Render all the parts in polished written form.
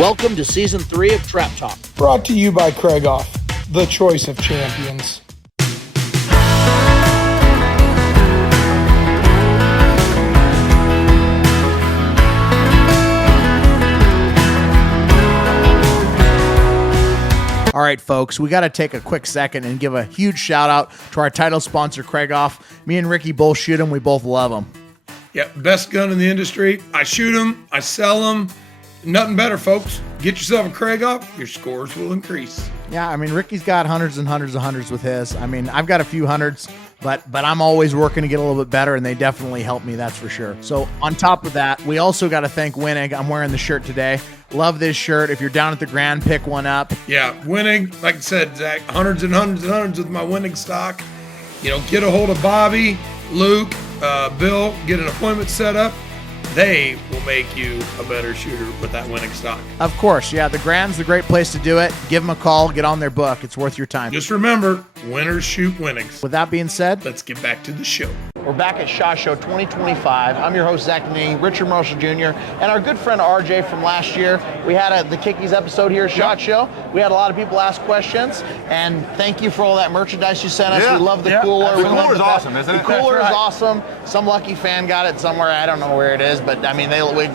Welcome to Season 3 of Trap Talk. Brought to you by Craigoff, the choice of champions. All right, folks, we got to take a quick second and give a huge shout out to our title sponsor, Craigoff. Me and Ricky both shoot them. We both love them. Yeah, best gun in the industry. I shoot them, I sell them. Nothing better, folks. Get yourself a Craigoff, your scores will increase. Yeah, I mean, Ricky's got hundreds and hundreds of hundreds with his. I mean, I've got a few hundreds, but I'm always working to get a little bit better, and they definitely help me, that's for sure. So on top of that, we also got to thank Winnig. I'm wearing the shirt today. Love this shirt. If you're down at the Grand, pick one up. Yeah, Winnig, like I said, Zach, hundreds and hundreds and hundreds with my Winnig stock. You know, get a hold of Bobby, Luke, Bill, get an appointment set up. They will make you a better shooter with that Winnig stock. Of course, yeah, the Grand's the great place to do it. Give them a call, get on their book. It's worth your time. Just remember, winners shoot Winnigs. With that being said, Let's get back to the show. We're back at SHOT Show 2025. I'm your host, Zach Deneen, Richard Marshall Jr., and our good friend RJ from last year. We had the Kickies episode here at SHOT Show. We had a lot of people ask questions, and thank you for all that merchandise you sent us. Yeah. We love the cooler. The cooler's awesome, isn't it? The cooler is That's right. awesome. Some lucky fan got it somewhere. I don't know where it is, but I mean,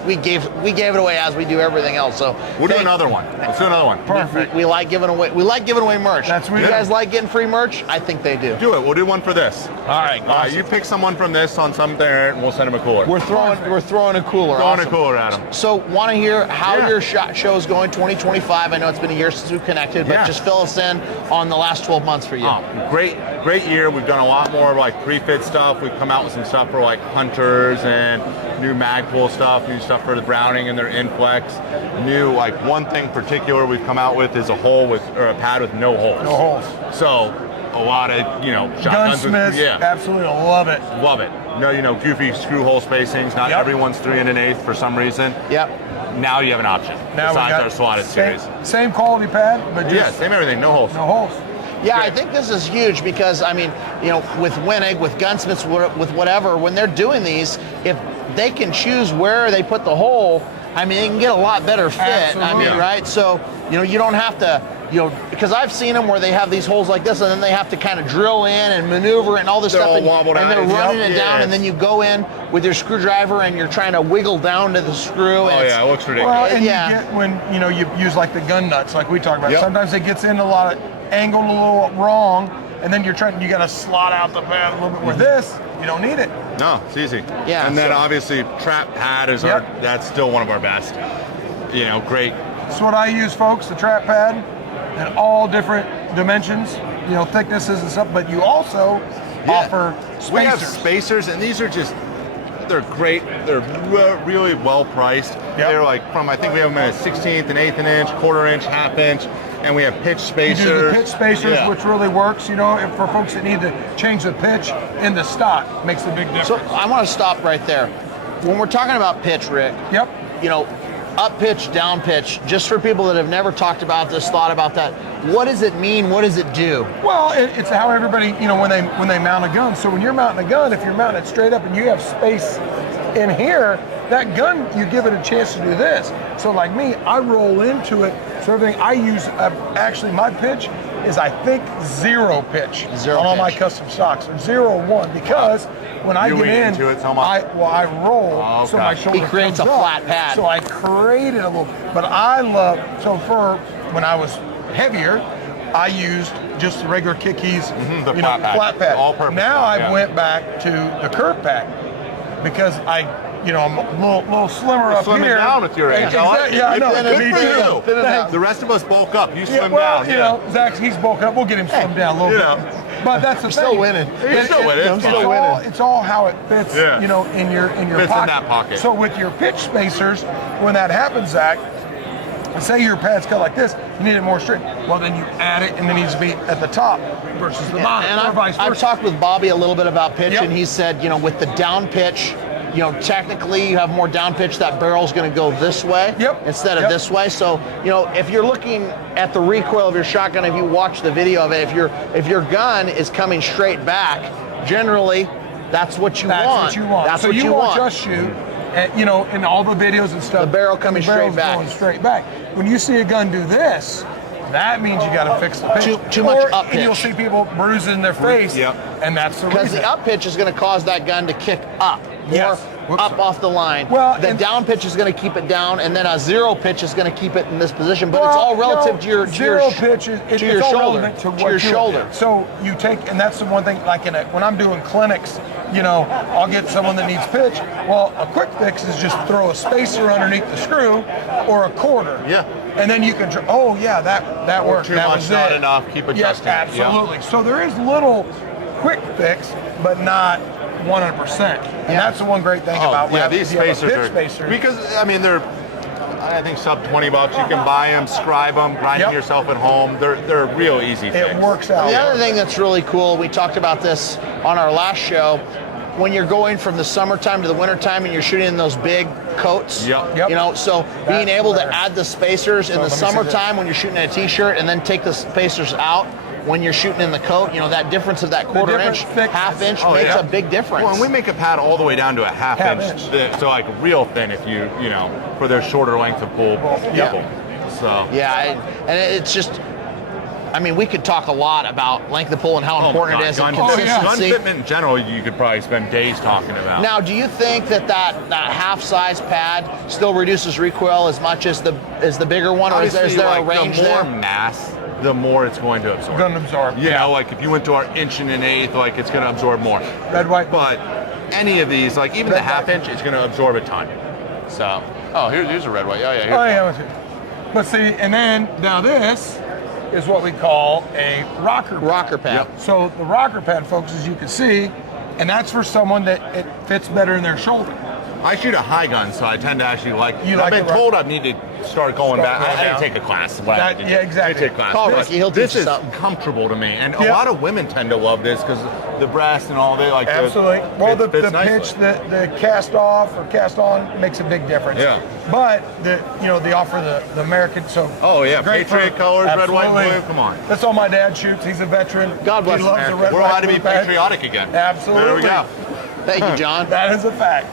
we gave it away as we do everything else. So We'll do another one. Let's do another one. Perfect. We like giving away. We like giving away merch. That's what you we guys do. like getting free merch? I think they do. Do it. We'll do one for this. All right. All right, you pick someone from this on something, and we'll send them a cooler. We're throwing a cooler. Throwing Awesome. a cooler at them. So, want to hear how Yeah. your SHOT Show is going 2025? I know it's been a year since we connected, but Yeah. just fill us in on the last 12 months for you. Oh, great year. We've done a lot more like pre-fit stuff. We've come out with some stuff for like hunters and new Magpul stuff, new stuff for the Browning and their Inflex. New, like one thing particular we've come out with is a pad with no holes. No holes. So a lot of, shotguns with, Gunsmiths, absolutely love it. love it. No, goofy screw hole spacings. Not Yep. everyone's 3 1/8 for some reason. Yep. Now you have an option. Now we besides got our slotted series. same quality pad, but Yeah, just same everything, no holes. no holes. Yeah, I think this is huge because, I mean, with Winnig, with Gunsmiths, with whatever, when they're doing these, if they can choose where they put the hole, I mean, they can get a lot better fit. Absolutely. I mean, right? So, you don't have to, because I've seen them where they have these holes like this and then they have to kind of drill in and maneuver and all this They're stuff. all And wobbled they're out. running Yep. it down, Yes. and then you go in with your screwdriver and you're trying to wiggle down to the screw. Oh and yeah, it looks ridiculous. Well, and Yeah. you get when you use like the gun nuts, like we talked about. Yep. Sometimes it gets in a lot of angled a little wrong, and then you got to slot out the pad a little bit. With this, you don't need it. No, it's easy. Yeah, And then so- obviously trap pad is Yep. that's still one of our best. Great. That's what I use, folks. The trap pad, in all different dimensions, thicknesses and stuff. But you also offer spacers. We have spacers, and these are they're great. They're really well priced. Yep. They're like I think we have them at a 1/16, an 1/8 inch, 1/4 inch, 1/2 inch, and we have pitch You spacers. do the pitch spacers, Yeah. which really works. If for folks that need to change the pitch in the stock, makes a big difference. So I want to stop right there. When we're talking about pitch, Rick, Yep. up pitch, down pitch, just for people that have never talked about this, thought about that, what does it mean? What does it do? Well, it's how everybody, when they mount a gun. So when you're mounting a gun, if you're mounting it straight up and you have space in here, that gun, you give it a chance to do this. So like me, I roll into it. So everything I use, actually my pitch is, I think, 0 pitch Zero on all my pitch. custom stocks, or 0 or 1, because when I You get lean in, into it so much? I roll, Oh, so okay. my shoulder He creates comes a up. flat pad. So I created a little, but I love, so for when I was heavier, I used just the regular Kickies, the flat pad. flat pad. All purpose Now pad, I yeah. went back to the curve pad because I'm a little slimmer up Slimming here. down with your age. I like Exactly. it. Yeah, I know. Good Me for too. you. Thin it out. Thanks. The rest of us bulk up. You Yeah, slim well, down. Zach, he's bulk up. We'll get him slimmed down a little You bit. But that's the thing. still winning. You're still winning. I'm still winning. It's all how it fits, Yeah. in your Fits in pocket. that pocket. So with your pitch spacers, when that happens, Zach, say your pad's cut like this, you need it more straight. Well, then you add it, and it needs to be at the top versus the bottom, And or vice I've versa. talked with Bobby a little bit about pitch, Yep. and he said, with the down pitch, technically you have more down pitch, that barrel's going to go this way instead of Yep. this way. So, if you're looking at the recoil of your shotgun, if you watch the video of it, if your gun is coming straight back, generally that's what you want. That's what you want. That's so what you you won't want. just shoot And, you know, in all the videos and stuff, The barrel coming the barrel's straight back. going straight back. When you see a gun do this, that means you got to fix the pitch. Too much up And you'll pitch. see people bruising their face, Yep. and that's the Because reason. the up pitch is going to cause that gun to kick up, more Yes. Whoops. up off the line. Well, the and- down pitch is going to keep it down, and then a zero pitch is going to keep it in this position. But it's all relative to your zero pitch is to your it's all shoulder, relevant to, to what your you're- shoulder. So you take, and that's the one thing. Like when I'm doing clinics, you know, I'll get someone that needs pitch. Well, a quick fix is just throw a spacer underneath the screw or a quarter. Yeah. And then you can. Oh yeah, that Or worked. too that much, was not it. enough, keep adjusting. Yes, absolutely. So there is little quick fix, but not 100%. And that's the one great thing about yeah, having these if you have a spacers pitch are spacer. because I mean they're I think sub $20. You can buy them, scribe them, grind Yep. them yourself at home. They're a real easy fix. It works out. The other thing that's really cool, we talked about this on our last show, when you're going from the summertime to the wintertime and you're shooting in those big coats, Yep. you know, so being That's able rare. to add the spacers in So the let me see summertime when you're shooting a t-shirt and then take the spacers out when you're shooting in the coat, you know, that difference of that quarter different inch, thickness. half inch Oh, makes yeah. a big difference. Well, and we make a pad all the way down to a half Half inch, inch. so like real thin if you know, for their shorter length of pull Yeah. people. So Yeah, and it's just, I mean, we could talk a lot about length of pull and how oh my important God, it is and gun consistency. fitment in general, you could probably spend days talking about. Now, do you think that half size pad still reduces recoil as much as the bigger one, or is Obviously, there a like, range the more there? mass, the more it's going to absorb. Gonna absorb. You know, like if you went to our inch and an eighth, like it's going to absorb more. Red, white. But any of these, like even Red, the half white. inch, it's going to absorb a ton. So, oh, here's a red white. Oh yeah, Oh yeah. But see, and then now this is what we call a rocker pad. Rocker pad. Yep. So the rocker pad, folks, as you can see, and that's for someone that it fits better in their shoulder. I shoot a high gun, so I tend to actually like. You I've like been the told I need to start going back. going I down. didn't take a class. That- yeah, exactly. I take a class. Call This- Ricky, he'll This teach is us something. comfortable to me, and a Yeah. lot of women tend to love this because the breast and all that. Like Absolutely. Well, the fits pitch, nicely. the cast off or cast on makes a big difference. Yeah. But they offer the American. So Oh, yeah. great Patriot for- colors, red, white, and absolutely. blue. Come on. That's all my dad shoots. He's a veteran. God bless He loves America. the red, We're white, allowed to be blue pad. patriotic again. Absolutely. There we go. Thank you, John. That is a fact.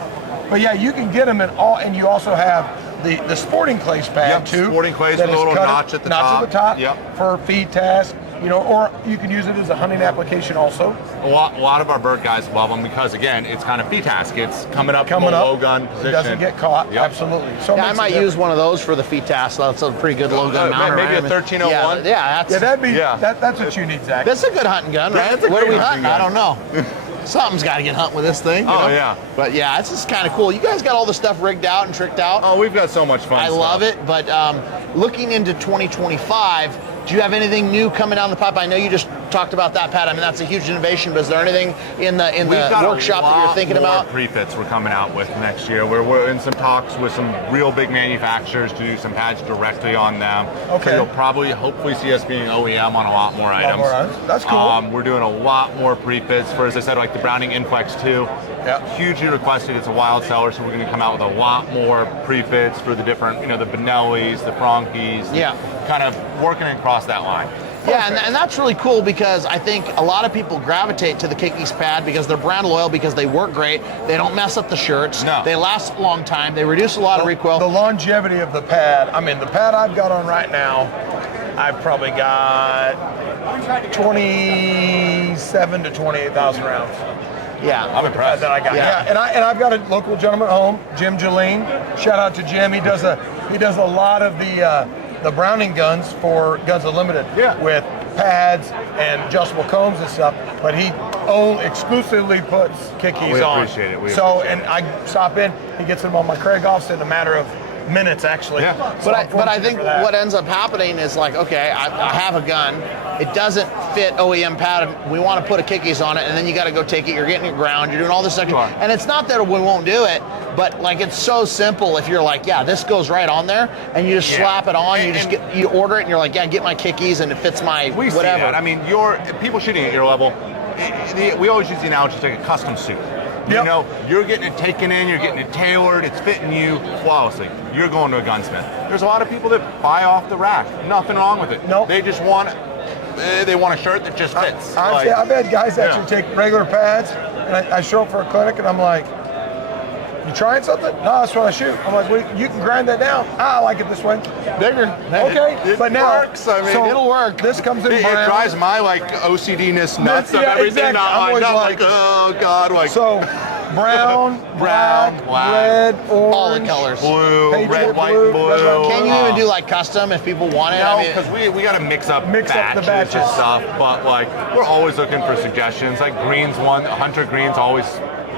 But yeah, you can get them in all, and you also have the sporting clays pad Yep, too. sporting clays that with a is little cut notch at the notch top. at the top. Yep. For feed task, or you can use it as a hunting application also. A lot of our bird guys love them because again, it's kind of feed task. It's coming up Coming from a up, low gun it position. doesn't get caught. Yep. Absolutely. So it Yeah, I makes a might difference. use one of those for the feet task. That's a pretty good low gun mounter. maybe a right? I mean, 1301? Yeah, Yeah, that'd be Yeah. that's what you need, Zach. that's a good hunting gun, right? That's a What are great we hunting? hunting I gun. don't know. Something's got to get hunting with this thing. you Oh, know? yeah. But yeah, it's just kind of cool. You guys got all the stuff rigged out and tricked out. Oh, we've got so much fun. I love it. But looking into 2025, do you have anything new coming down the pipe? I know you just talked about that, Pat. I mean, that's a huge innovation. But is there anything in the We've got workshop that you're thinking about? Prefits we're coming out with next year. We're in some talks with some real big manufacturers to do some pads directly on them. Okay. So you'll probably, hopefully, see us being OEM on a lot more items. more items. That's cool. We're doing a lot more prefits for, as I said, like the Browning Inflex 2. Yep. Hugely requested. It's a wild seller, so we're going to come out with a lot more prefits for the different, the Benellis, the Frankies. Yeah. Kind of working across that line. Yeah, and that's really cool because I think a lot of people gravitate to the Kikis pad because they're brand loyal, because they work great, they don't mess up the shirts, No. they last a long time, they reduce a lot of recoil. The longevity of the pad. I mean, the pad I've got on right now, I've probably got 27 to 28,000 rounds. Yeah, I'm impressed. That I got. Yeah. Yeah, and I've got a local gentleman at home, Jim Jeline. Shout out to Jim. He does a lot of the Browning guns for Guns Unlimited. Yeah. With pads and adjustable combs and stuff. But he exclusively puts Kikis We on. appreciate it. We So appreciate and I stop in. He gets them on my Craig offs in a matter of minutes, actually. Yeah. So but I'm I fortunate think for that. what ends up happening is like, okay, I have a gun, it doesn't fit OEM pad, we want to put a Kikis on it, and then you got to go take it, you're getting it ground, you're doing all this extra, Sure. and it's not that we won't do it, but like it's so simple if you're like, yeah, this goes right on there, and you just Yeah. slap it on, And- you order it, and you're like, yeah, get my Kikis, and it fits my We see whatever. that. I mean, people shooting at your level, we always use the analogy to like a custom suit. You Yep. know, you're getting it taken in, you're getting it tailored, it's fitting you flawlessly. You're going to a gunsmith. There's a lot of people that buy off the rack. Nothing wrong with it. Nope. They just want they want a shirt that just fits. Honestly, Like, I've had guys actually Yeah. take regular pads, and I show up for a clinic, and I'm like, You trying something? No, that's what I shoot. I'm like, well, you can grind that down. I like it this way. Bigger. Okay, It but now works. I mean, so it'll work. This comes in It brown. drives my like OCD-ness nuts of Yeah, everything. exactly. I'm Not always like, like- oh God, like So brown, black, red, orange, All the colors. blue, Patriot red, white, blue, blue. red, white, Can you even do like custom if people want it? No, I mean, because we got to mix up the batches batches. and stuff. But like, we're always looking for suggestions. Like Green's one, Hunter Green's always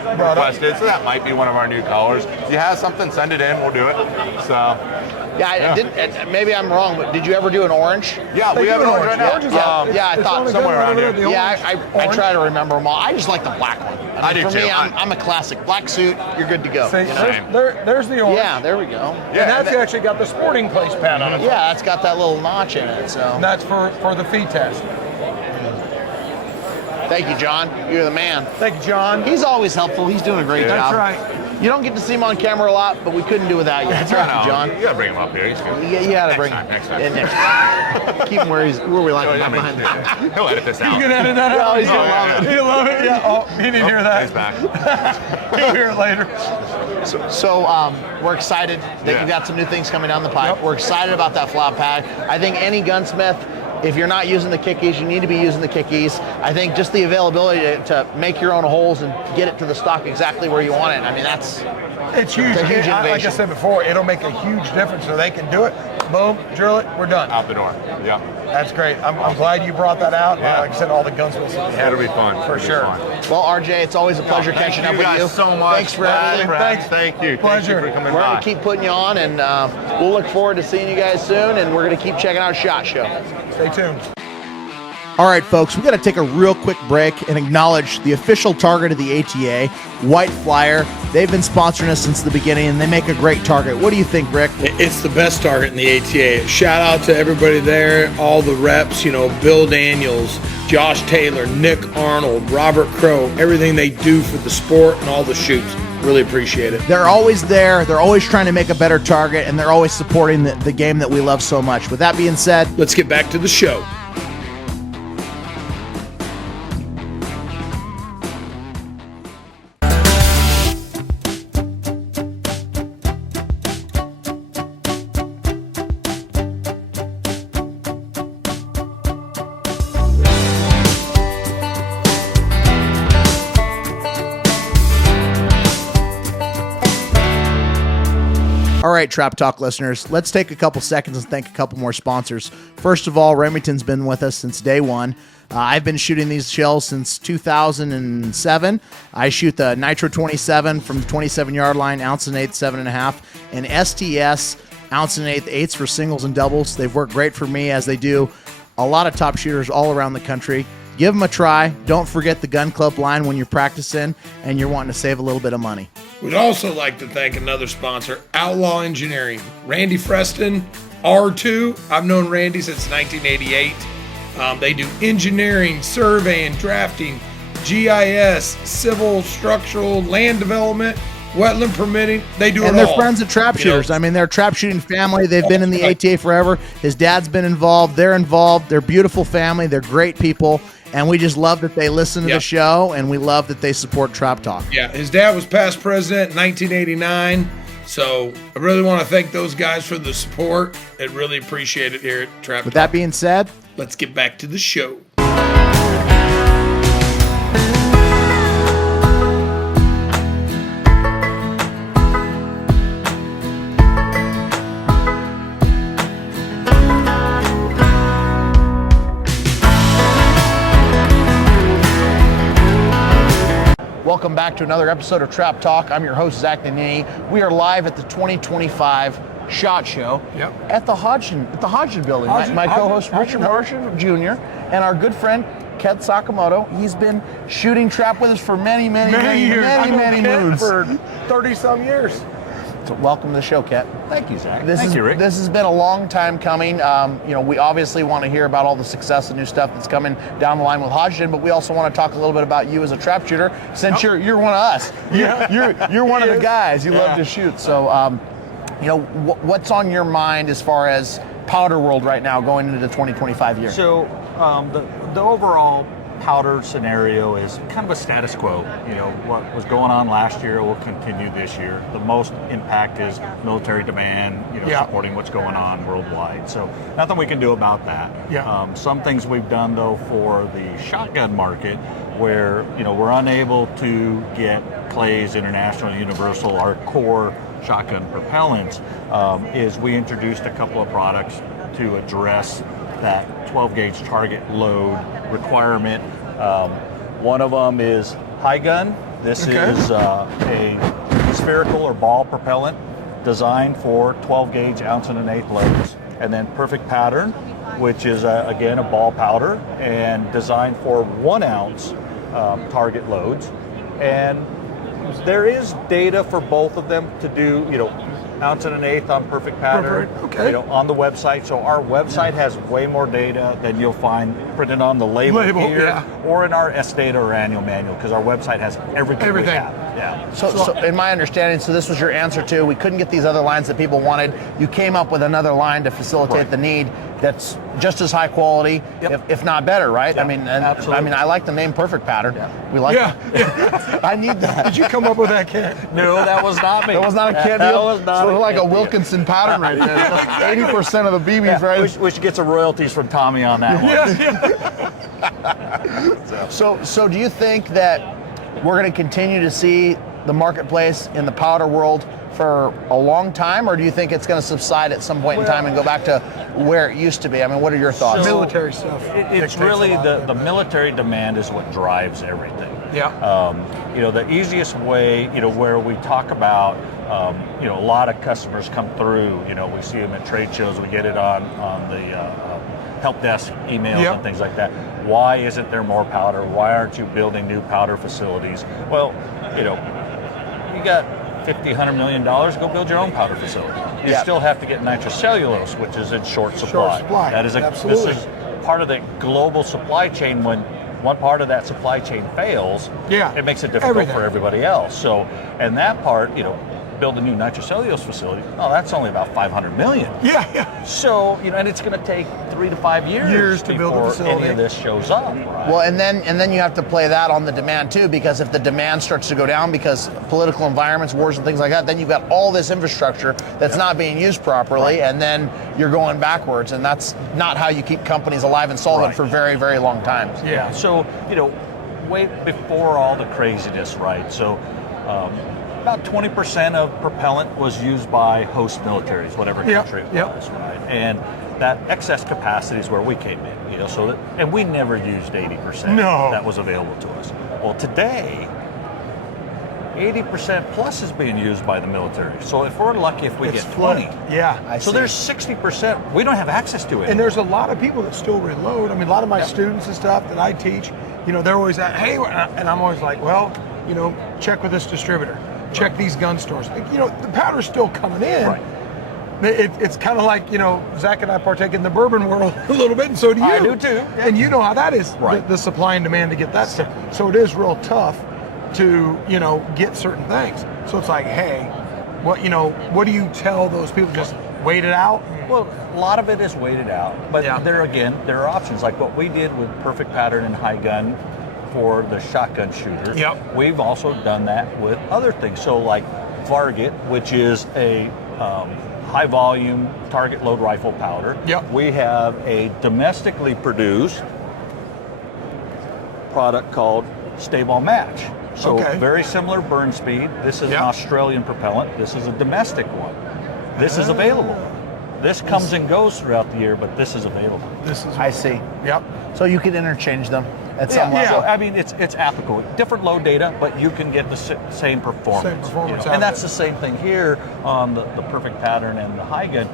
Brought up. requested, so that might be one of our new colors. If you have something, send it in. We'll do it. So yeah, I Yeah. didn't. And maybe I'm wrong, but did you ever do an orange? yeah, They we do have an an orange right now. orange is Yeah, out. yeah, I It's thought only somewhere good around over here. the Yeah, orange. I Orange. try to remember them all. I just like the black one. I do for too. me, I'm a classic black suit. You're good to go. See, you know? there's the orange. Yeah, there we go. Yeah, and that's and that- actually got the sporting place pad on it. Yeah, it's got that little notch in it. So And that's for the feed test. thank you, John. You're the man. Thank you, John. He's always helpful. He's doing a great That's job. right. You don't get to see him on camera a lot, but we couldn't do without you. Thank you, John. You gotta bring him up here. He's good. You gotta bring Next time. Yeah, next time. Keep him where we like him, I not mean, behind. he'll edit this out. You can edit that out. Oh, he's gonna love it. He'll love it. Yeah. Oh, he didn't hear He's that. back. He'll hear it later. So we're excited that Yeah. you've got some new things coming down the pipe. Yep. We're excited about that flat pack. I think any gunsmith, if you're not using the kickies, you need to be using the kickies. I think just the availability to make your own holes and get it to the stock exactly where you want it. I mean, that's It's huge. It's a huge Like I innovation. said before, it'll make a huge difference. So they can do it. Boom, drill it. We're done. Out the door. Yeah. That's great. I'm glad you brought that out. Yeah. Like I said, all the gunsmiths will be happy. It'll be fun. For It'll be sure. fun. well, RJ. It's always a pleasure Thank catching up you with guys you. so much. Thanks for Brad, everything. Brad, Thanks. Thank you. Pleasure. Thank you for coming We're by. gonna keep putting you on, and we'll look forward to seeing you guys soon. And we're gonna keep checking out SHOT Show. Stay tuned. All right, folks, we got to take a real quick break and acknowledge the official target of the ATA, White Flyer. They've been sponsoring us since the beginning, and they make a great target. What do you think, Rick? It's the best target in the ATA. Shout out to everybody there, all the reps, Bill Daniels, Josh Taylor, Nick Arnold, Robert Crow, everything they do for the sport and all the shoots. Really appreciate it. They're always there. They're always trying to make a better target, and they're always supporting the game that we love so much. With that being said, Let's get back to the show. all right, Trap Talk listeners, let's take a couple seconds and thank a couple more sponsors. First of all, Remington's been with us since day one. I've been shooting these shells since 2007. I shoot the Nitro 27 from the 27-yard line, ounce and eighth, 7.5, and STS ounce and eighth, eighths for singles and doubles. They've worked great for me, as they do a lot of top shooters all around the country. Give them a try. Don't forget the Gun Club line when you're practicing and you're wanting to save a little bit of money. We'd also like to thank another sponsor, Outlaw Engineering. Randy Freston, R2. I've known Randy since 1988. They do engineering, surveying, drafting, GIS, civil, structural, land development, wetland permitting. They do And it they're all. friends of trap shooters. I mean, they're a trap shooting family. They've been in the ATA forever. His dad's been involved. They're involved. They're a beautiful family. They're great people. And we just love that they listen to Yep. the show, and we love that they support Trap Talk. Yeah, his dad was past president in 1989. So I really want to thank those guys for the support. I really appreciate it here at Trap With Talk. that being said, Let's get back to the show. Welcome back to another episode of Trap Talk. I'm your host, Zach Nannini. We are live at the 2025 SHOT Show at the Hodgson building. My co-host Richard Marshall Jr. and our good friend Ket Sakamoto. He's been shooting trap with us for many years. I've known many Ket moons. for 30-some years. So welcome to the show, Ket. Thank you, Zach. This Thank is you, Rick. this has been a long time coming. We obviously want to hear about all the success and new stuff that's coming down the line with Hodgson, but we also want to talk a little bit about you as a trap shooter, since you're one of us. You're one of the guys. You love to shoot. So, what's on your mind as far as powder world right now going into the 2025 year? So the overall powder scenario is kind of a status quo. You know, what was going on last year will continue this year. The most impact is military demand, you know, supporting what's going on worldwide. So nothing we can do about that. Some things we've done though for the shotgun market, where, you know, we're unable to get Clays International and Universal, our core shotgun propellants, is we introduced a couple of products to address that 12 gauge target load requirement. One of them is High Gun. This is a spherical or ball propellant designed for 12 gauge ounce and an eighth loads. And then Perfect Pattern, which is again a ball powder and designed for 1 ounce target loads. And there is data for both of them to do, you know, ounce and an eighth on Perfect Pattern, you know, on the website. So our website has way more data than you'll find printed on the label here or in our S data or annual manual, because our website has everything. We have. Yeah. So in my understanding, so this was your answer to, we couldn't get these other lines that people wanted. You came up with another line to facilitate the need that's just as high quality, if not better, right? I mean, absolutely. I mean, I like the name Perfect Pattern. We like I need that. Did you come up with that, Ken? No, that was not me. That was not a Ken That deal? was not So a like Ken a Wilkinson pattern right there. Like 80% of the BBs, right? We should get some royalties from Tommy on that one. So do you think that we're going to continue to see the marketplace in the powder world for a long time, or do you think it's going to subside at some point in time and go back to where it used to be? I mean, what are your thoughts? So, military stuff. It's really the military demand is what drives everything. You know, the easiest way, you know, where we talk about, you know, a lot of customers come through, you know, we see them at trade shows, we get it on the help desk emails and things like that. Why isn't there more powder? Why aren't you building new powder facilities? Well, you know, you got $50-100 million, go build your own powder facility. You still have to get nitrocellulose, which is in short supply. That is this is part of the global supply chain. When one part of that supply chain fails, it makes it difficult for everybody else. So, and that part, you know, build a new nitrocellulose facility, that's only about $500 million. So, you know, and it's going to take 3 to 5 years to build a facility. Any of this shows up. Right? Well, and then you have to play that on the demand too, because if the demand starts to go down because political environments, wars and things like that, then you've got all this infrastructure that's not being used properly, and then you're going backwards, and that's not how you keep companies alive and solvent for very, very long times. So, you know, way before all the craziness, right? So, about 20% of propellant was used by host militaries, whatever country it was, right? And that excess capacity is where we came in, you know, so that, and we never used 80% that was available to us. Well, today, 80% plus is being used by the military. So if we're lucky, if we get 20, so there's 60% we don't have access to it. And there's a lot of people that still reload. I mean, a lot of my students and stuff that I teach, you know, they're always at, hey, and I'm always like, well, you know, check with this distributor. Check these gun stores. You know, the powder's still coming in. It's kind of like, you know, Zach and I partake in the bourbon world a little bit, and so do you. I do too. And you know how that is, the supply and demand to get that stuff. So it is real tough to, you know, get certain things. So it's like, hey, what do you tell those people? Just wait it out? Well, a lot of it is waited out, but there are options like what we did with Perfect Pattern and High Gun for the shotgun shooters. We've also done that with other things. So like Varget, which is a high volume target load rifle powder. We have a domestically produced product called Stay-Ball Match. So very similar burn speed. This is an Australian propellant. This is a domestic one. This is available. This comes and goes throughout the year, but this is available. I see. So you can interchange them at some level. I mean, it's applicable. Different load data, but you can get the same performance. You know? And that's the same thing here on the Perfect Pattern and the High Gun.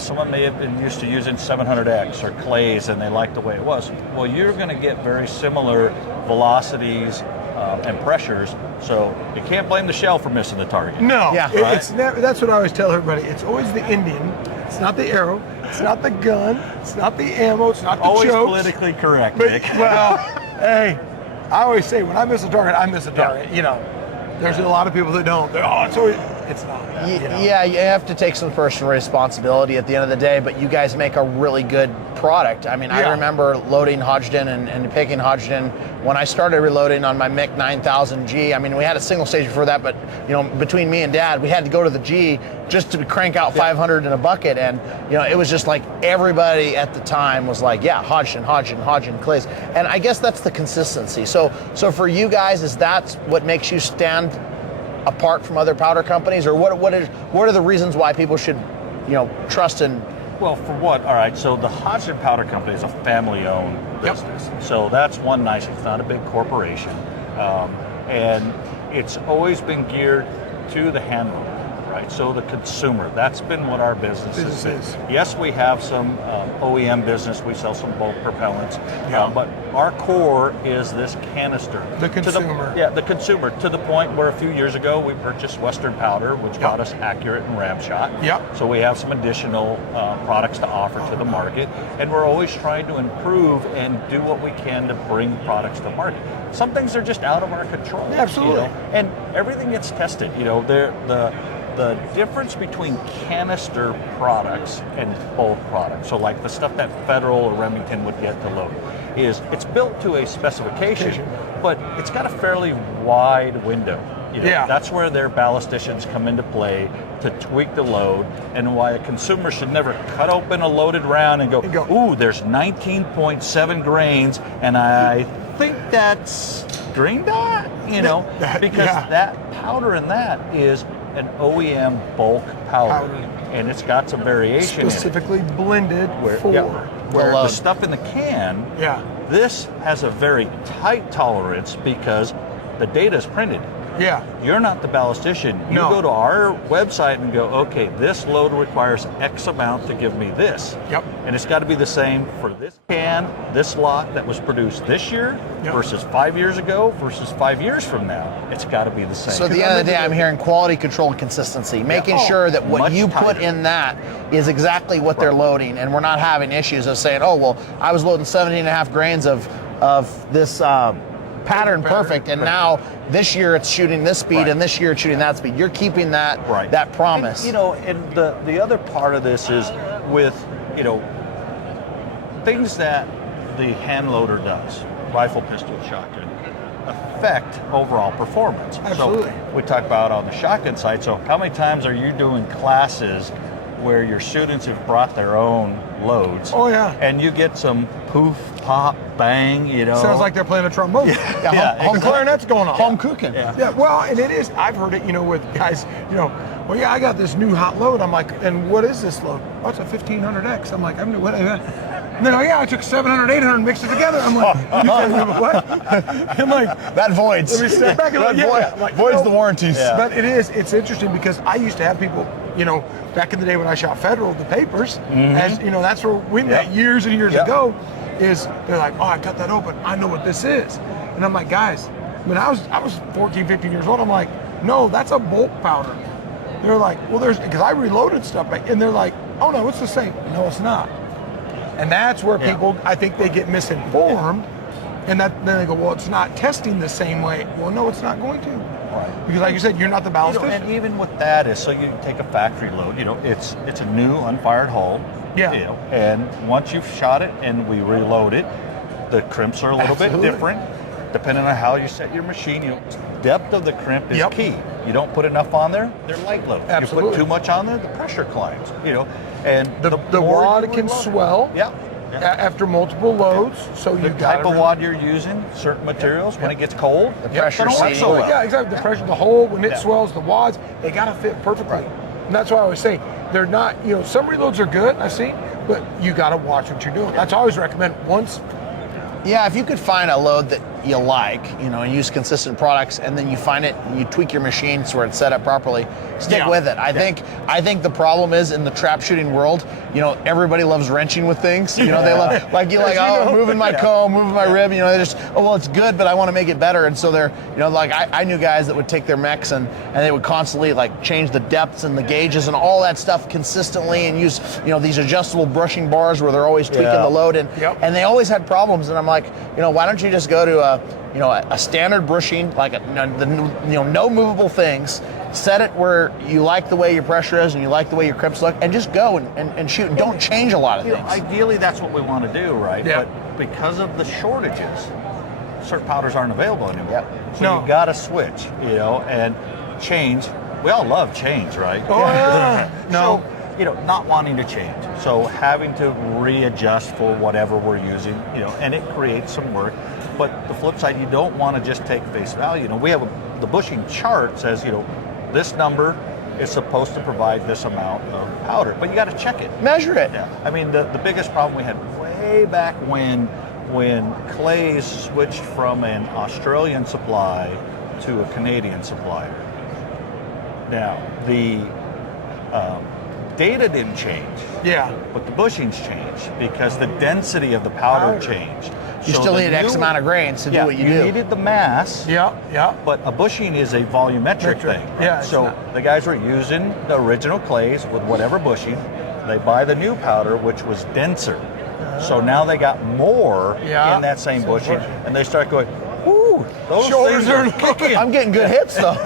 Someone may have been used to using 700X or Clays, and they like the way it was. Well, you're going to get very similar velocities and pressures, so you can't blame the shell for missing the target. No, it's never, that's what I always tell everybody. It's always the Indian. It's not the arrow. It's not the gun. It's not the ammo. It's not the always chokes. Politically correct, But, Nick. well, hey, I always say when I miss a target, I miss a target. You know, there's a lot of people that don't. It's always, it's not. Yeah, you have to take some personal responsibility at the end of the day, but you guys make a really good product. I mean, I remember loading Hodgdon and picking Hodgdon when I started reloading on my Mick 9000G. I mean, we had a single stage before that, but between me and Dad, we had to go to the G just to crank out 500 in a bucket, and it was just like everybody at the time was like, yeah, Hodgdon clays, and I guess that's the consistency. So for you guys, is that what makes you stand apart from other powder companies, or what are the reasons why people should trust in? Well, for what? All right, so the Hodgdon Powder Company is a family-owned business. So that's one nice, it's not a big corporation. And it's always been geared to the hand loader, right? So the consumer, that's been what our business has been. Yes, we have some OEM business, we sell some bulk propellants, but our core is this canister. The consumer. The consumer, to the point where a few years ago we purchased Western Powder, which got us Accurate and Ramshot. So we have some additional products to offer to the market, and we're always trying to improve and do what we can to bring products to market. Some things are just out of our control. Absolutely. And everything gets tested. The difference between canister products and bulk products, so like the stuff that Federal or Remington would get to load, is it's built to a specification, but it's got a fairly wide window. That's where their ballisticians come into play to tweak the load, and why a consumer should never cut open a loaded round and go, ooh, there's 19.7 grains, and I think that's green dot, because that powder in that is an OEM bulk powder. And it's got some variation specifically in it. blended for where the stuff in the can, this has a very tight tolerance because the data is printed. You're not the ballistician. You go to our website and go, okay, this load requires X amount to give me this. And it's got to be the same for this can, this lot that was produced this year versus 5 years ago versus 5 years from now. It's got to be the same. So at the end of the day, I'm hearing quality control and consistency, making sure that what you put in that is exactly what they're loading, and we're not having issues of saying, oh, well, I was loading 17.5 grains of this pattern perfect, and now this year it's shooting this speed, and this year it's shooting that speed. You're keeping that that promise. And the other part of this is with things that the hand loader does, rifle, pistol, shotgun, affect overall performance. Absolutely. So we talk about on the shotgun side. So how many times are you doing classes where your students have brought their own loads? And you get some poof, pop, bang, Sounds like they're playing a trombone. The clarinet's going on. Home cooking. Well, and it is, I've heard it, with guys, well, I got this new hot load. I'm like, and what is this load? Oh, it's a 1500X. I'm like, what? And then, I took 700, 800 and mixed it together. I'm like, what? I'm like, that voids. Let me step back and voids the warranties. But it's interesting because I used to have people, back in the day when I shot Federal, the papers, as that's where we met years and years ago, is they're like, oh, I cut that open. I know what this is. And I'm like, guys, when I was 14, 15 years old, I'm like, no, that's a bulk powder. They're like, well, because I reloaded stuff, and they're like, oh no, it's the same. No, it's not. And that's where people, I think they get misinformed, and then they go, well, it's not testing the same way. Well, no, it's not going to. Because like you said, you're not the ballistician. And even with that is, so you take a factory load, it's a new unfired hull. And once you've shot it and we reload it, the crimps are a little bit different. Depending on how you set your machine, depth of the crimp is key. You don't put enough on there, they're light load. You put too much on there, the pressure climbs. And the wad can swell. After multiple loads, so you the type of wad you're using, certain materials, when it gets cold, the pressure exactly. The pressure, the hole, when it swells, the wads, they gotta fit perfectly. And that's why I always say, they're not, some reloads are good, I've seen, but you gotta watch what you're doing. That's why I always recommend once. Yeah, if you could find a load that you like, and use consistent products, and then you find it and you tweak your machine so where it's set up properly, stick with it. I think the problem is in the trap shooting world, everybody loves wrenching with things. They love moving my comb, moving my rib. They just, it's good, but I want to make it better. And so they're, I knew guys that would take their mechs and they would constantly change the depths and the gauges and all that stuff consistently, and use these adjustable brushing bars where they're always tweaking the load, and they always had problems. And I'm like, why don't you just go to a standard bushing, like no movable things. Set it where you like the way your pressure is and you like the way your crimps look, and just go and shoot. And don't change a lot of things. Ideally, that's what we want to do, right? Yeah. But because of the shortages, certain powders aren't available anymore. Yep. So you got to switch, and change. We all love change, right? Oh, yeah. No. So, not wanting to change. So having to readjust for whatever we're using, and it creates some work. But the flip side, you don't want to just take face value. We have the bushing chart says, this number is supposed to provide this amount of powder, but you got to check it. Measure it. Yeah. I mean, the biggest problem we had way back when clays switched from an Australian supply to a Canadian supplier. Now, the data didn't change. Yeah. But the bushings changed because the density of the powder changed. You So still the need X new- amount of grains to do what you you do. needed the mass. Yeah. But a bushing is a volumetric thing. Yeah, it's So not- the guys were using the original clays with whatever bushing. They buy the new powder, which was denser. So now they got more Yeah. in that same bushing, and they start going, "Ooh, those Shoulders things are are kicking." I'm getting good hits though.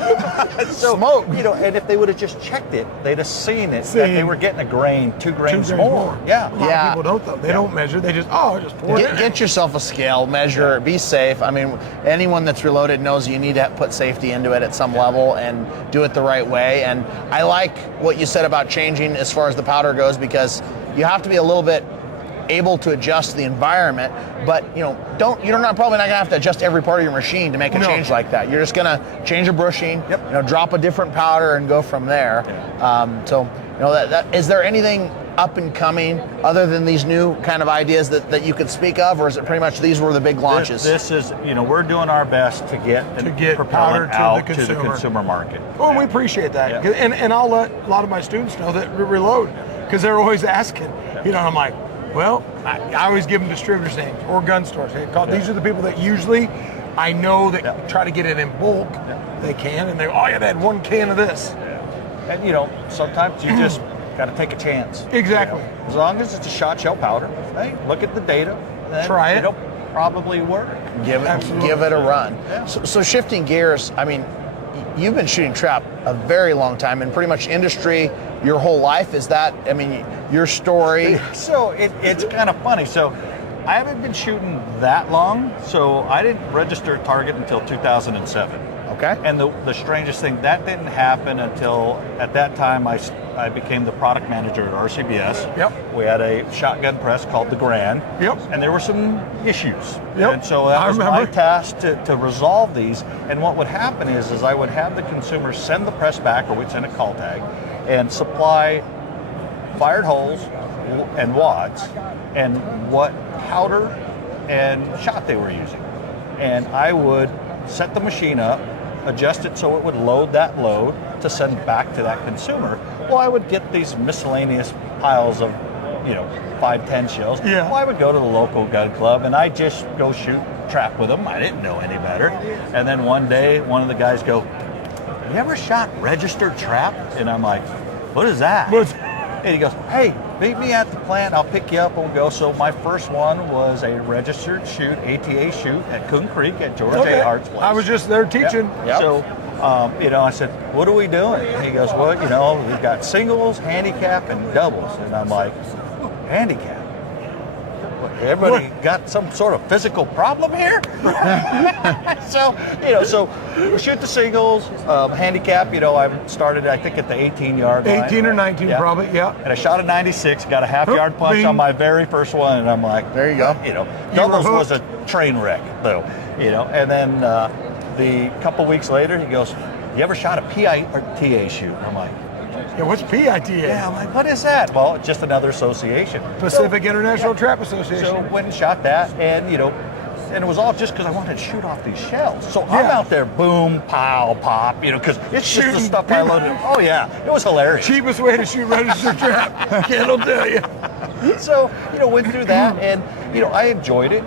So, Smoke. and if they would have just checked it, they'd have seen it that they were getting a grain, 2 grains, more. Yeah. A lot Yeah. of people don't though. They don't measure. They just pour it in. Get yourself a scale, measure it, be safe. I mean, anyone that's reloaded knows you need to put safety into it at some level and do it the right way. And I like what you said about changing as far as the powder goes, because you have to be a little bit able to adjust the environment, but you're probably not gonna have to adjust every part of your machine to make a No. change like that. You're just gonna change a bushing, drop a different powder and go from there. Is there anything up and coming other than these new kind of ideas that you could speak of, or is it pretty much these were the big launches? This is, we're doing our best to get powder propellant to out the to the consumer. consumer market. Oh, and we appreciate that. Yeah. And I'll let a lot of my students know that we reload, because they're always asking. I'm like, well, I always give them distributors' names or gun stores. These are the people that usually I know that try to get it in bulk. They can, and they they had 1 can of this. And sometimes you just got to take a chance. Exactly. As long as it's a shot shell powder, hey, look at the data. Then Try it. It'll probably work. Give it a run. So shifting gears, I mean, you've been shooting trap a very long time, and pretty much industry your whole life. Is that, your story? So it's kind of funny. So I haven't been shooting that long. So I didn't register a target until 2007. Okay. And the strangest thing, that didn't happen until at that time I became the product manager at RCBS. Yep. We had a shotgun press called the Grand. Yep. And there were some issues. Yep. And so that I was my remember. task to resolve these. And what would happen is I would have the consumer send the press back, or we'd send a call tag, and supply fired holes and wads and what powder and shot they were using. And I would set the machine up, adjust it so it would load that load to send back to that consumer. Well, I would get these miscellaneous piles of, 5, 10 shells. Yeah. Well, I would go to the local gun club and I'd just go shoot trap with them. I didn't know any better. And then one day, one of the guys go, "You ever shot registered trap?" And I'm like, "What is that?" And he goes, "Hey, meet me at the plant. I'll pick you up and we'll go." So my first one was a registered shoot, ATA shoot at Coon Creek at George A. Hart's place. I was just there teaching. Yep. So, I said, "What are we doing?" And he goes, "Well, we've got singles, handicap, and doubles." And I'm like, "Handicap? Everybody got some sort of physical problem here?" So we shoot the singles, handicap. I started, I think, at the 18-yard line. 18 or 19 probably, yeah. And I shot a 96, got a half-yard punch bing. on my very first one, and I'm like, There you go. doubles were was a train wreck, though. And then the couple weeks later, he goes, "You ever shot a PITA shoot?" I'm like, Yeah, what's PITA? "Yeah." I'm like, "What is that?" Well, it's just another association. Pacific International Trap Association. So went and shot that, and and it was all just because I wanted to shoot off these shells. So I'm Yeah. out there, boom, pow, pop, because it's just the Shooting stuff I people. loaded. Oh yeah, it was hilarious. Cheapest way to shoot registered trap. Can't tell you. So went through that, and I enjoyed it.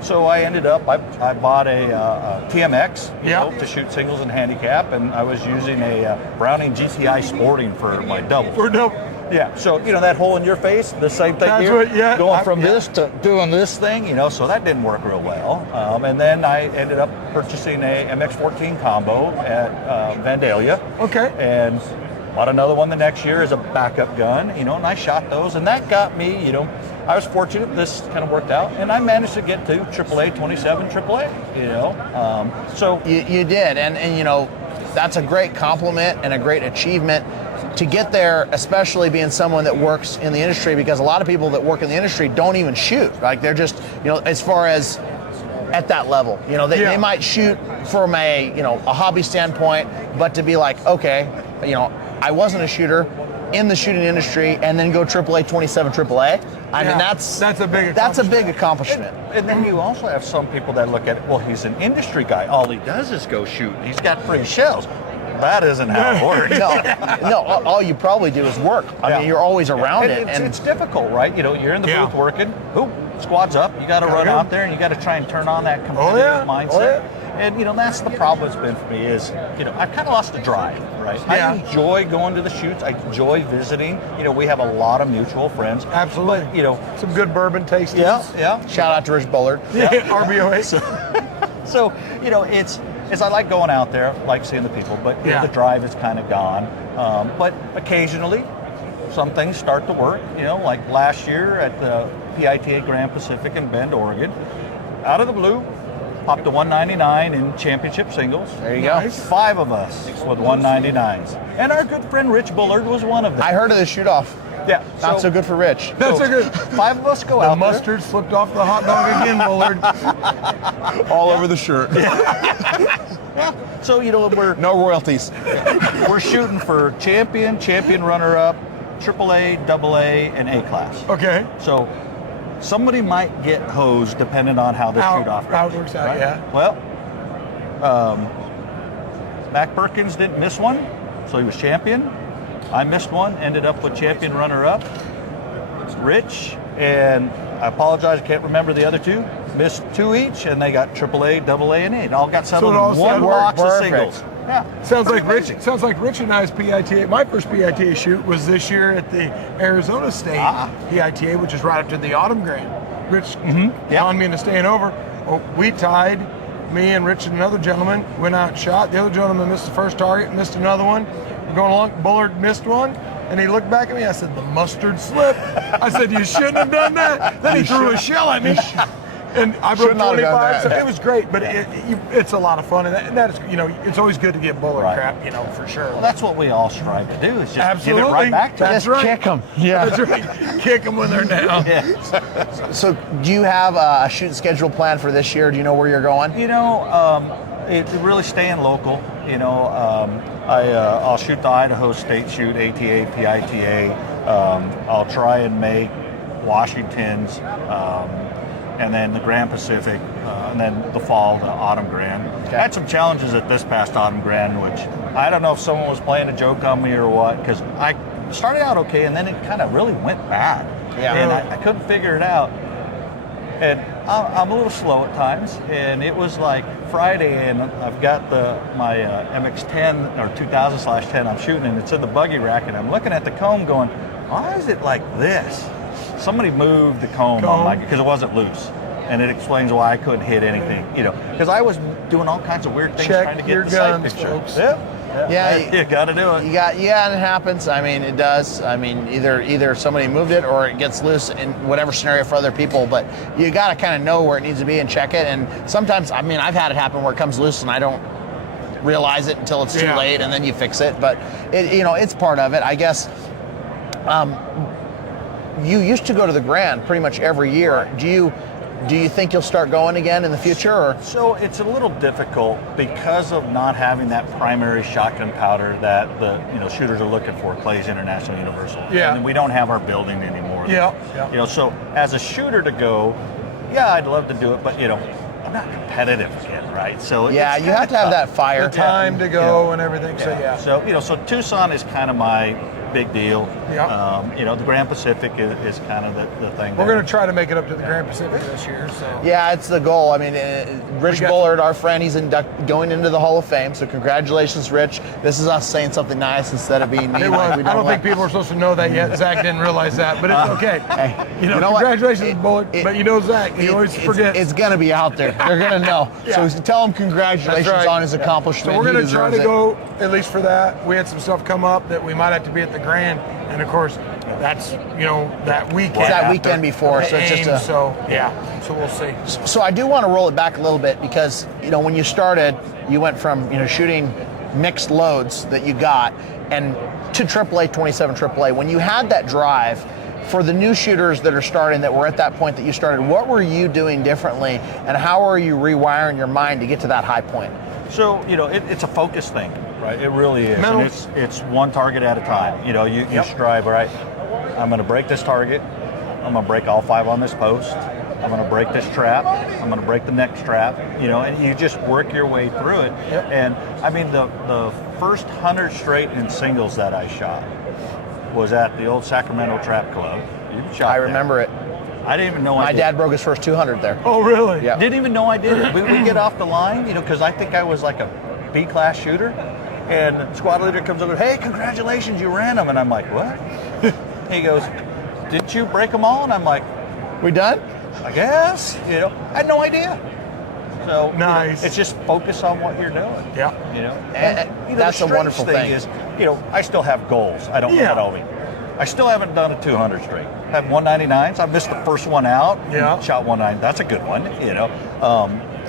So I ended up, I bought a TMX to shoot singles and handicap, and I was using a Browning GTI Sporting for my doubles. We're no. Yeah, so that hole in your face, the same thing That's here, what- yeah, going from yeah. this to doing this thing, so that didn't work real well. And then I ended up purchasing a MX-14 combo at Vandalia. Okay. And bought another one the next year as a backup gun, and I shot those, and that got me, I was fortunate this kind of worked out, and I managed to get to AAA 27 AAA, so You did, and that's a great compliment and a great achievement to get there, especially being someone that works in the industry, because a lot of people that work in the industry don't even shoot. Like they're just, as far as at that level, they might shoot from a hobby standpoint, but to be like, okay, I wasn't a shooter in the shooting industry and then go AAA 27 AAA. I mean, that's a big accomplishment. And then you also have some people that look at it, well, he's an industry guy. All he does is go shoot. He's got free shells. That isn't how it works. No, all you probably do is work. I mean, you're always around it. And it's difficult, right? You're in the booth working. Squad's up. You got to run out there and you got to try and turn on that competitive mindset. And that's the problem it's been for me is, I've kind of lost the drive, right? Yeah. I enjoy going to the shoots. I enjoy visiting. We have a lot of mutual friends. Absolutely. But, some good bourbon tastings. yeah. Shout out to Rich Bullard. RBOA. So, it's I like going out there, like seeing the people, but the drive is kind of gone. But occasionally, some things start to work. Like last year at the PITA Grand Pacific in Bend, Oregon, out of the blue, popped a 199 in championship singles. There you go. 5 of us with 199s, and our good friend Rich Bullard was one of them. I heard of the shoot-off. Yeah, Not so good for Rich. That's so good. 5 of us go The out mustard slipped off the hot dog again, Bullard. All over the shirt. there. So we're No royalties. we're shooting for champion runner-up, AAA, AA, and A class. Okay. So somebody might get hosed depending on how the shoot-off How it works out, right? yeah. Well, Mac Perkins didn't miss one, so he was champion. I missed one, ended up with champion runner-up. Rich, and I apologize, I can't remember the other 2, missed 2 each, and they got AAA, AA, and A. It all got settled it all in one settled. box of Perfect. singles. Yeah. Sounds like Rich and I's PITA. My first PITA shoot was this year at the Arizona State PITA, which is right after the Autumn Grand. Rich on me into staying over. Well, we tied. Me and Rich and another gentleman went out and shot. The other gentleman missed the first target, missed another one. We're going along. Bullard missed one. And he looked back at me. I said, the mustard slip. I said, you shouldn't have done that. Then he threw a shell at me. And I broke Should not have done 25. So that. it was great, but it's a lot of fun. And that is, it's always good to get Bullard Right. crap, for sure. Well, that's what we all strive to do, is just Absolutely. give it right back to That's them. right. Kick them. Yeah. That's right. Kick them when they're down. Yeah. So do you have a shooting schedule plan for this year? Do you know where you're going? It really staying local. I'll shoot the Idaho State shoot, ATA, PITA. I'll try and make Washington's, and then the Grand Pacific, and then the fall, the Autumn Grand. Okay. I had some challenges at this past Autumn Grand, which I don't know if someone was playing a joke on me or what, because I started out okay, and then it kind of really went bad. Yeah. And I couldn't figure it out. And I'm a little slow at times, and it was like Friday, and I've got my MX-10 or 2000/10 I'm shooting, and it's in the buggy rack, and I'm looking at the comb going, why is it like this? Somebody moved the comb on my, because it wasn't loose, and it explains why I couldn't hit anything, because I was doing all kinds of weird things Check trying to get your the sight guns, picture. folks. Yeah, you got to do it. and it happens. I mean, it does. I mean, either somebody moved it or it gets loose in whatever scenario for other people. But you got to kind of know where it needs to be and check it. And sometimes, I mean, I've had it happen where it comes loose and I don't realize it until it's too late, and then you fix it. But it's part of it, I guess. You used to go to the Grand pretty much every year. Do you think you'll start going again in the future? Or? So it's a little difficult because of not having that primary shotgun powder that the shooters are looking for, Clay's International Universal. Yeah. And we don't have our building anymore. Yeah. So as a shooter to go, I'd love to do it, but I'm not competitive again, right? So Yeah, it's you have to have kinda that fire. The time to go and everything. So tough. So so Tucson is kind of my big deal. Yeah. You know, the Grand Pacific is kind of the thing. We're going to try to make it up to the Grand Pacific this year. So Yeah, it's the goal. I mean, Rich We got- Bullard, our friend, he's going into the Hall of Fame. So congratulations, Rich. This is us saying something nice instead of being mean. it like was. we I don't like. think people are supposed to know that yet. Zach didn't realize that, but it's okay. Hey, you know what? congratulations, Bullard. But you know Zach, he always forgets. It's going to be out there. They're going to know. Yeah. So tell him congratulations That's right. on his accomplishment. So we're He going to try deserves to it. go, at least for that. We had some stuff come up that we might have to be at the Grand, and of course, that's that weekend. It's that after weekend before, the so it's just AIM, a. so so we'll see. So I do want to roll it back a little bit because when you started, you went from shooting mixed loads that you got and to AAA 27 AAA. When you had that drive, for the new shooters that are starting, that were at that point that you started, what were you doing differently, and how are you rewiring your mind to get to that high point? So, it's a focus thing, right? It really is. Mental. And it's one target at a time. You strive, all right, I'm going to break this target. I'm going to break all 5 on this post. I'm going to break this trap. I'm going to break the next trap. And you just work your way through it. Yep. And I mean, the first 100 straight in singles that I shot was at the old Sacramento Trap Club. You shot I there. remember it. I didn't even know I My did. dad broke his first 200 there. Oh, really? Yeah. Didn't even know I did it. We get off the line, because I think I was like a B-class shooter. And squad leader comes over, hey, congratulations, you ran them. And I'm like, what? He goes, didn't you break them all? And I'm like, We done? I guess. I had no idea. So Nice. it's just focus on what you're doing. Yeah. And the that's a strange wonderful thing. Is, I still have goals. I don't know Yeah. what I'll be. I still haven't done a 200 straight. I have 199s. I missed the first one out. Yeah. Shot 190. That's a good one.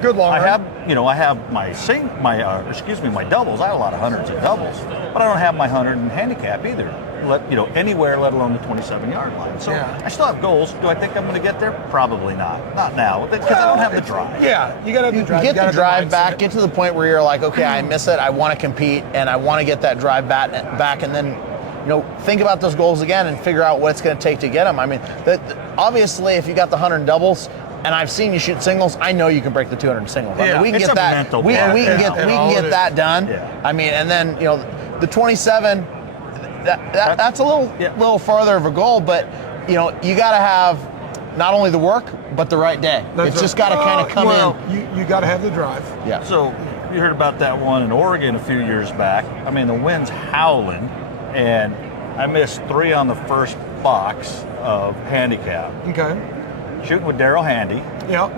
Good long I run. have, I have my doubles. I have a lot of hundreds and doubles, but I don't have my 100 in handicap either. Anywhere, let alone the 27-yard line. So Yeah. I still have goals. Do I think I'm going to get there? Probably not. Not now, because I don't have the drive. Yeah, you got to have the drive. Get You gotta the drive have back, mindset. get to the point where you're like, okay, I miss it, I want to compete, and I want to get that drive back, and then, think about those goals again and figure out what it's going to take to get them. I mean, obviously, if you got the 100 doubles, and I've seen you shoot singles, I know you can break the 200 singles. I Yeah. mean, we can It's get a that. mental We block. can Yeah. get All it get is. that done. Yeah. I mean, and then the 27. That's a little farther of a goal, but you got to have not only the work but the right day. It's just got to kind of come in. You got to have the drive. Yeah. So you heard about that one in Oregon a few years back. I mean, the wind's howling, and I missed 3 on the first box of handicap. Okay. Shooting with Daryl Handy. Yeah.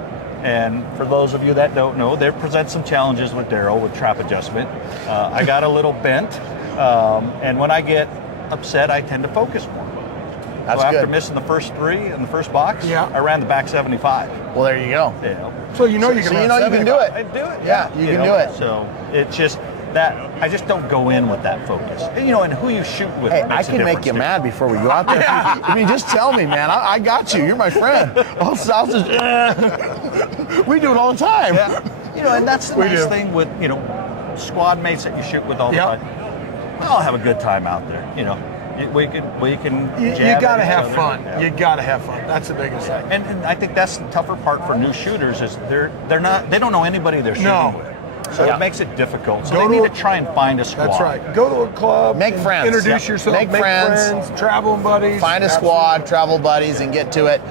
And for those of you that don't know, there present some challenges with Daryl with trap adjustment. I got a little bent, and when I get upset, I tend to focus more. That's so after good. missing the first 3 in the first box, Yeah. I ran the back 75. Well, there you go. So you know you can. So run you know you can do 75. it. I do it. Yeah, you can do it. So it's just that I just don't go in with that focus. And, and who you shoot with. Hey, makes I a can make difference, you too. mad before we go out there. I mean, just tell me, man. I got you. You're my friend. I'll just, we do it all the time. And that's the We nice do. thing with, squad mates that you shoot with all the Yep. time. We all have a good time out there. We can You jab got to at each have other. fun. Yeah. You got to have fun. That's the biggest thing. And I think that's the tougher part for new shooters is they don't know anybody they're shooting No. with. So Yeah. it makes it difficult. So Go they to need a- to try and find a squad. That's right. Go to a club. Make and friends. Introduce Yep. yourself. Make friends. Travel buddies. Find a squad, travel buddies, and get to it.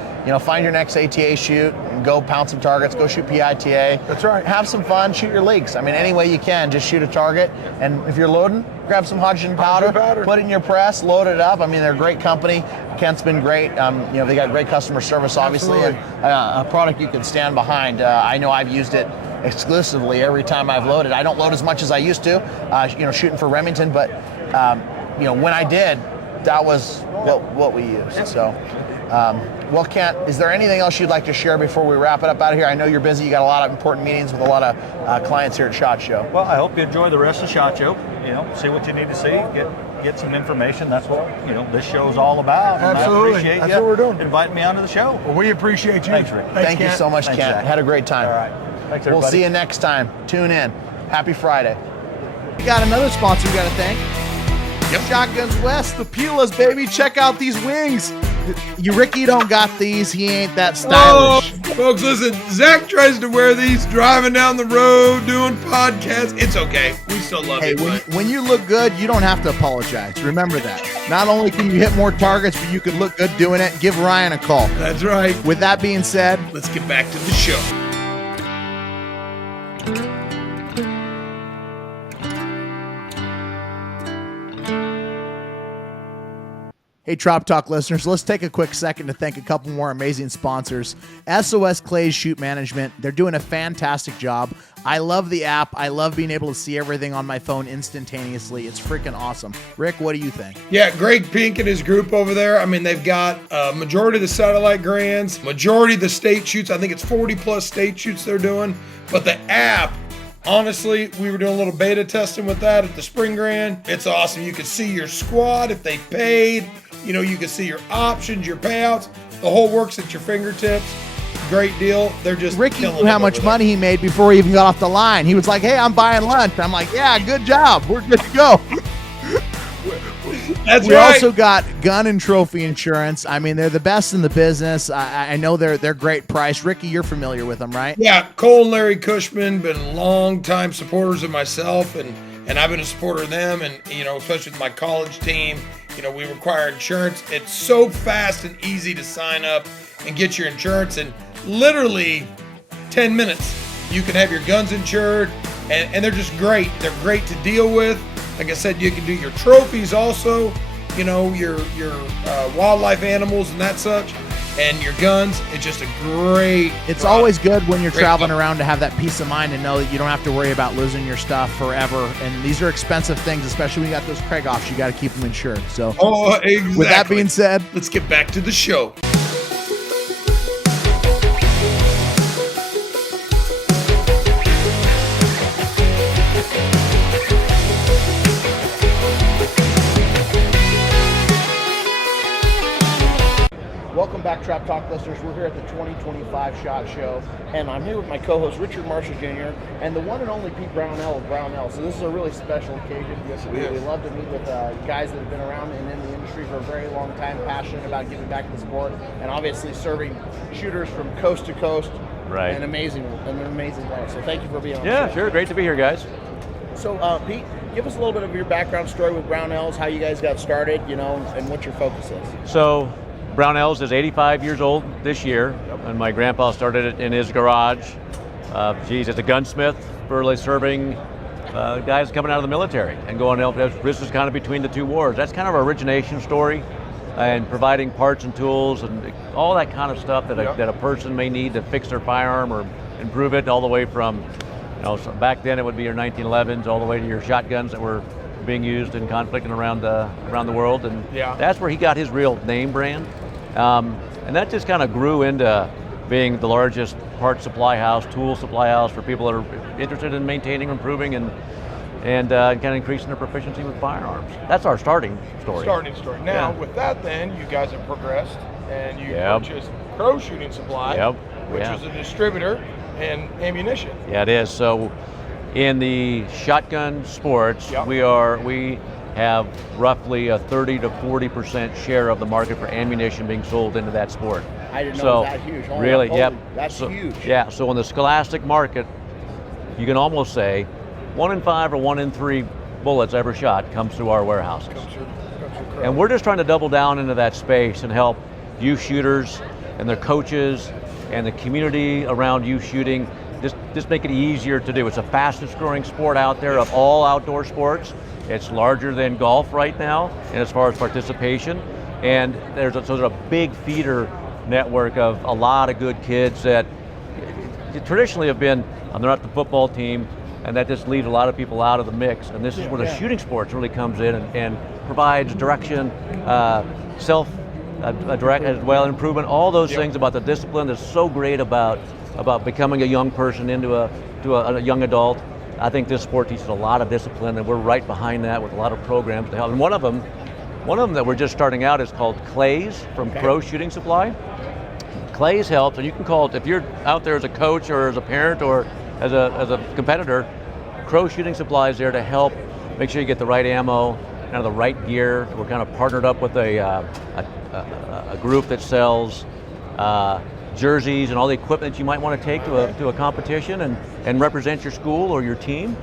Find your next ATA shoot and go pound some targets. Go shoot PITA. That's right. Have some fun. Shoot your leagues. I mean, any way you can, just shoot a target. And if you're loading, grab some hydrogen powder, powder. put it in your press, load it up. I mean, they're a great company. Kent's been great. They got great customer service, obviously, Absolutely. and a product you can stand behind. I know I've used it exclusively every time I've loaded. I don't load as much as I used to, shooting for Remington, but when I did, that was what we used. So, well, Kent, is there anything else you'd like to share before we wrap it up out of here? I know you're busy. You got a lot of important meetings with a lot of clients here at SHOT Show. Well, I hope you enjoy the rest of SHOT Show. See what you need to see. Get some information. That's what this show's all about. And Absolutely. I appreciate That's you what we're doing. inviting me onto the show. Well, we appreciate you. Thanks, Rick. Thank you Kent. so much, Thanks, Kent. Zach. Had a great time. All right. Thanks, everybody. We'll see you next time. Tune in. Happy Friday. We got another sponsor we got to thank. Shotguns West, the Pilas, baby. Check out these wings. Ricky don't got these. He ain't that Oh, stylish. folks, listen. Zach tries to wear these driving down the road, doing podcasts. It's okay. We still love Hey, you. but when you look good, you don't have to apologize. Remember that. Not only can you hit more targets, but you can look good doing it. Give Ryan a call. That's right. With that being said, Let's get back to the show. hey, Trop Talk listeners, let's take a quick second to thank a couple more amazing sponsors. SOS Clays Shoot Management. They're doing a fantastic job. I love the app. I love being able to see everything on my phone instantaneously. It's freaking awesome. Rick, what do you think? Yeah, Greg Pink and his group over there. I mean, they've got majority of the satellite grands, majority of the state shoots. I think it's 40 plus state shoots they're doing. But the app, honestly, we were doing a little beta testing with that at the Spring Grand. It's awesome. You can see your squad if they paid. You know, you can see your options, your payouts. The whole works at your fingertips. Great deal. They're just Ricky killing knew how it much over there. money he made before he even got off the line. He was like, hey, I'm buying lunch. I'm like, yeah, good job. We're good to go. That's We right. also got gun and trophy insurance. I mean, they're the best in the business. I know they're great price. Ricky, you're familiar with them, right? Yeah, Cole and Larry Cushman been long-time supporters of myself, and I've been a supporter of them, and, you know, especially with my college team. You know, we require insurance. It's so fast and easy to sign up and get your insurance in literally 10 minutes. You can have your guns insured, and they're just great. They're great to deal with. Like I said, you can do your trophies also, you know, your wildlife animals and that such, and your guns. It's just a great It's product. always good when you're Great traveling product. around to have that peace of mind and know that you don't have to worry about losing your stuff forever. And these are expensive things, especially when you got those Craig offs. You got to keep them insured. So, Oh, exactly. with that being said, let's get back to the show. Welcome back, Trap Talk listeners. We're here at the 2025 SHOT Show, and I'm here with my co-host Richard Marshall Jr. and the one and only Pete Brownell of Brownell. So this is a really special occasion. Yes, it is. We love to meet with guys that have been around and in the industry for a very long time, passionate about giving back to the sport, and obviously serving shooters from coast to coast in an amazing way. So thank you for being on the show. Yeah, sure. Great to be here, guys. So Pete, give us a little bit of your background story with Brownells, how you guys got started, you know, and what your focus is. So, Brownells is 85 years old this year, and my grandpa started it in his garage. He's a gunsmith, really serving guys coming out of the military and going out. This is kind of between the two wars. That's kind of our origination story, and providing parts and tools and all that kind of stuff that a person may need to fix their firearm or improve it, all the way from, you know, so back then it would be your 1911s, all the way to your shotguns that were being used in conflict and around the world, and that's where he got his real name brand. And that just kind of grew into being the largest parts supply house, tool supply house for people that are interested in maintaining, improving, and kind of increasing their proficiency with firearms. That's our starting story. Now, Yeah. with that, then you guys have progressed and you Yep. purchased Crow Shooting Supply, Yep. which Yeah. was a distributor and ammunition. Yeah, it is. So, in the shotgun sports, Yep. we have roughly a 30 to 40% share of the market for ammunition being sold into that sport. I didn't know So, it was that huge. really, yep. That's So- huge. Yeah, so in the scholastic market, you can almost say 1 in 5 or 1 in 3 bullets ever shot comes through our warehouses. And we're just trying to double down into that space and help youth shooters and their coaches and the community around youth shooting just make it easier to do. It's the fastest growing sport out there of all outdoor sports. It's larger than golf right now, and as far as participation. And there's a big feeder network of a lot of good kids that traditionally have been, they're not the football team, and that just leaves a lot of people out of the mix. And this is where the shooting sports really comes in and provides direction, direct as well, improvement, all those things about the discipline that's so great about becoming a young person into a young adult. I think this sport teaches a lot of discipline, and we're right behind that with a lot of programs to help. And one of them that we're just starting out is called Clays from Crow Shooting Supply. Clays helps, and you can call it, if you're out there as a coach or as a parent or as a competitor, Crow Shooting Supply is there to help make sure you get the right ammo, kind of the right gear. We're kind of partnered up with a group that sells jerseys and all the equipment you might want to take to a competition and represent your school or your team.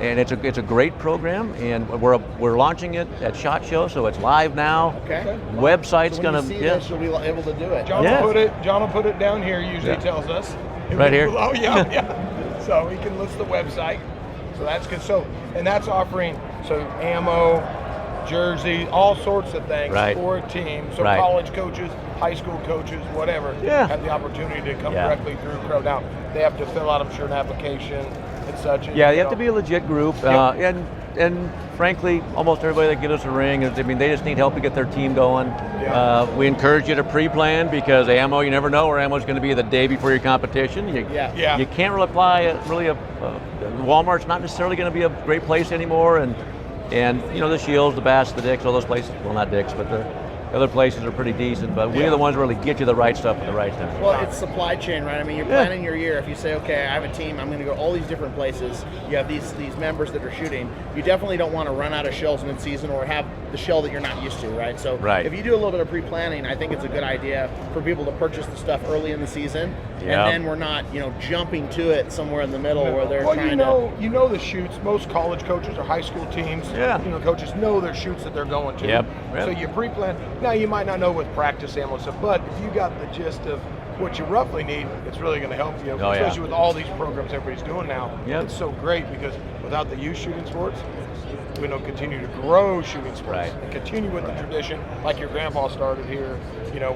And it's a great program, and we're launching it at SHOT Show, so it's live now. Okay. Website's So when gonna you see this, you'll be able to do it. John Yeah. will put it down here. Usually tells us Right here? Oh yeah. So he can list the website. So that's good. So and that's offering ammo, jersey, all sorts of things Right. for a team. So Right. college coaches, high school coaches, whatever, Yeah. have the opportunity to come Yeah. directly through Crow. Now they have to fill out, I'm sure, an application and such. And, Yeah, you have to be a legit group, Yep. and frankly, almost everybody that gives us a ring, I mean, they just need help to get their team going. Yeah. We encourage you to pre-plan because ammo, you never know where ammo is going to be the day before your competition. Yeah. You can't really apply Walmart's not necessarily going to be a great place anymore, and the Shields, the Bass, the Dicks, all those places. Well, not Dicks, but the other places are pretty decent. But we're the ones that really get you the right stuff at the right time. Well, it's supply chain, right? I mean, you're planning your year. If you say, okay, I have a team, I'm going to go all these different places. You have these members that are shooting. You definitely don't want to run out of shells mid-season or have the shell that you're not used to, right? So Right. if you do a little bit of pre-planning, I think it's a good idea for people to purchase the stuff early in the season, Yeah. and then we're not, jumping to it somewhere in the middle where they're well, trying you know the shoots. Most college coaches or high school teams, Yeah. coaches know their shoots that they're going to. Yep. So you pre-plan. Now you might not know with practice ammo stuff, but if you got the gist of what you roughly need, it's really going to help you, Oh, yeah. especially with all these programs everybody's doing now. Yep. It's so great because without the youth shooting sports, we don't continue to grow shooting sports Right. and continue with the tradition like your grandpa started here,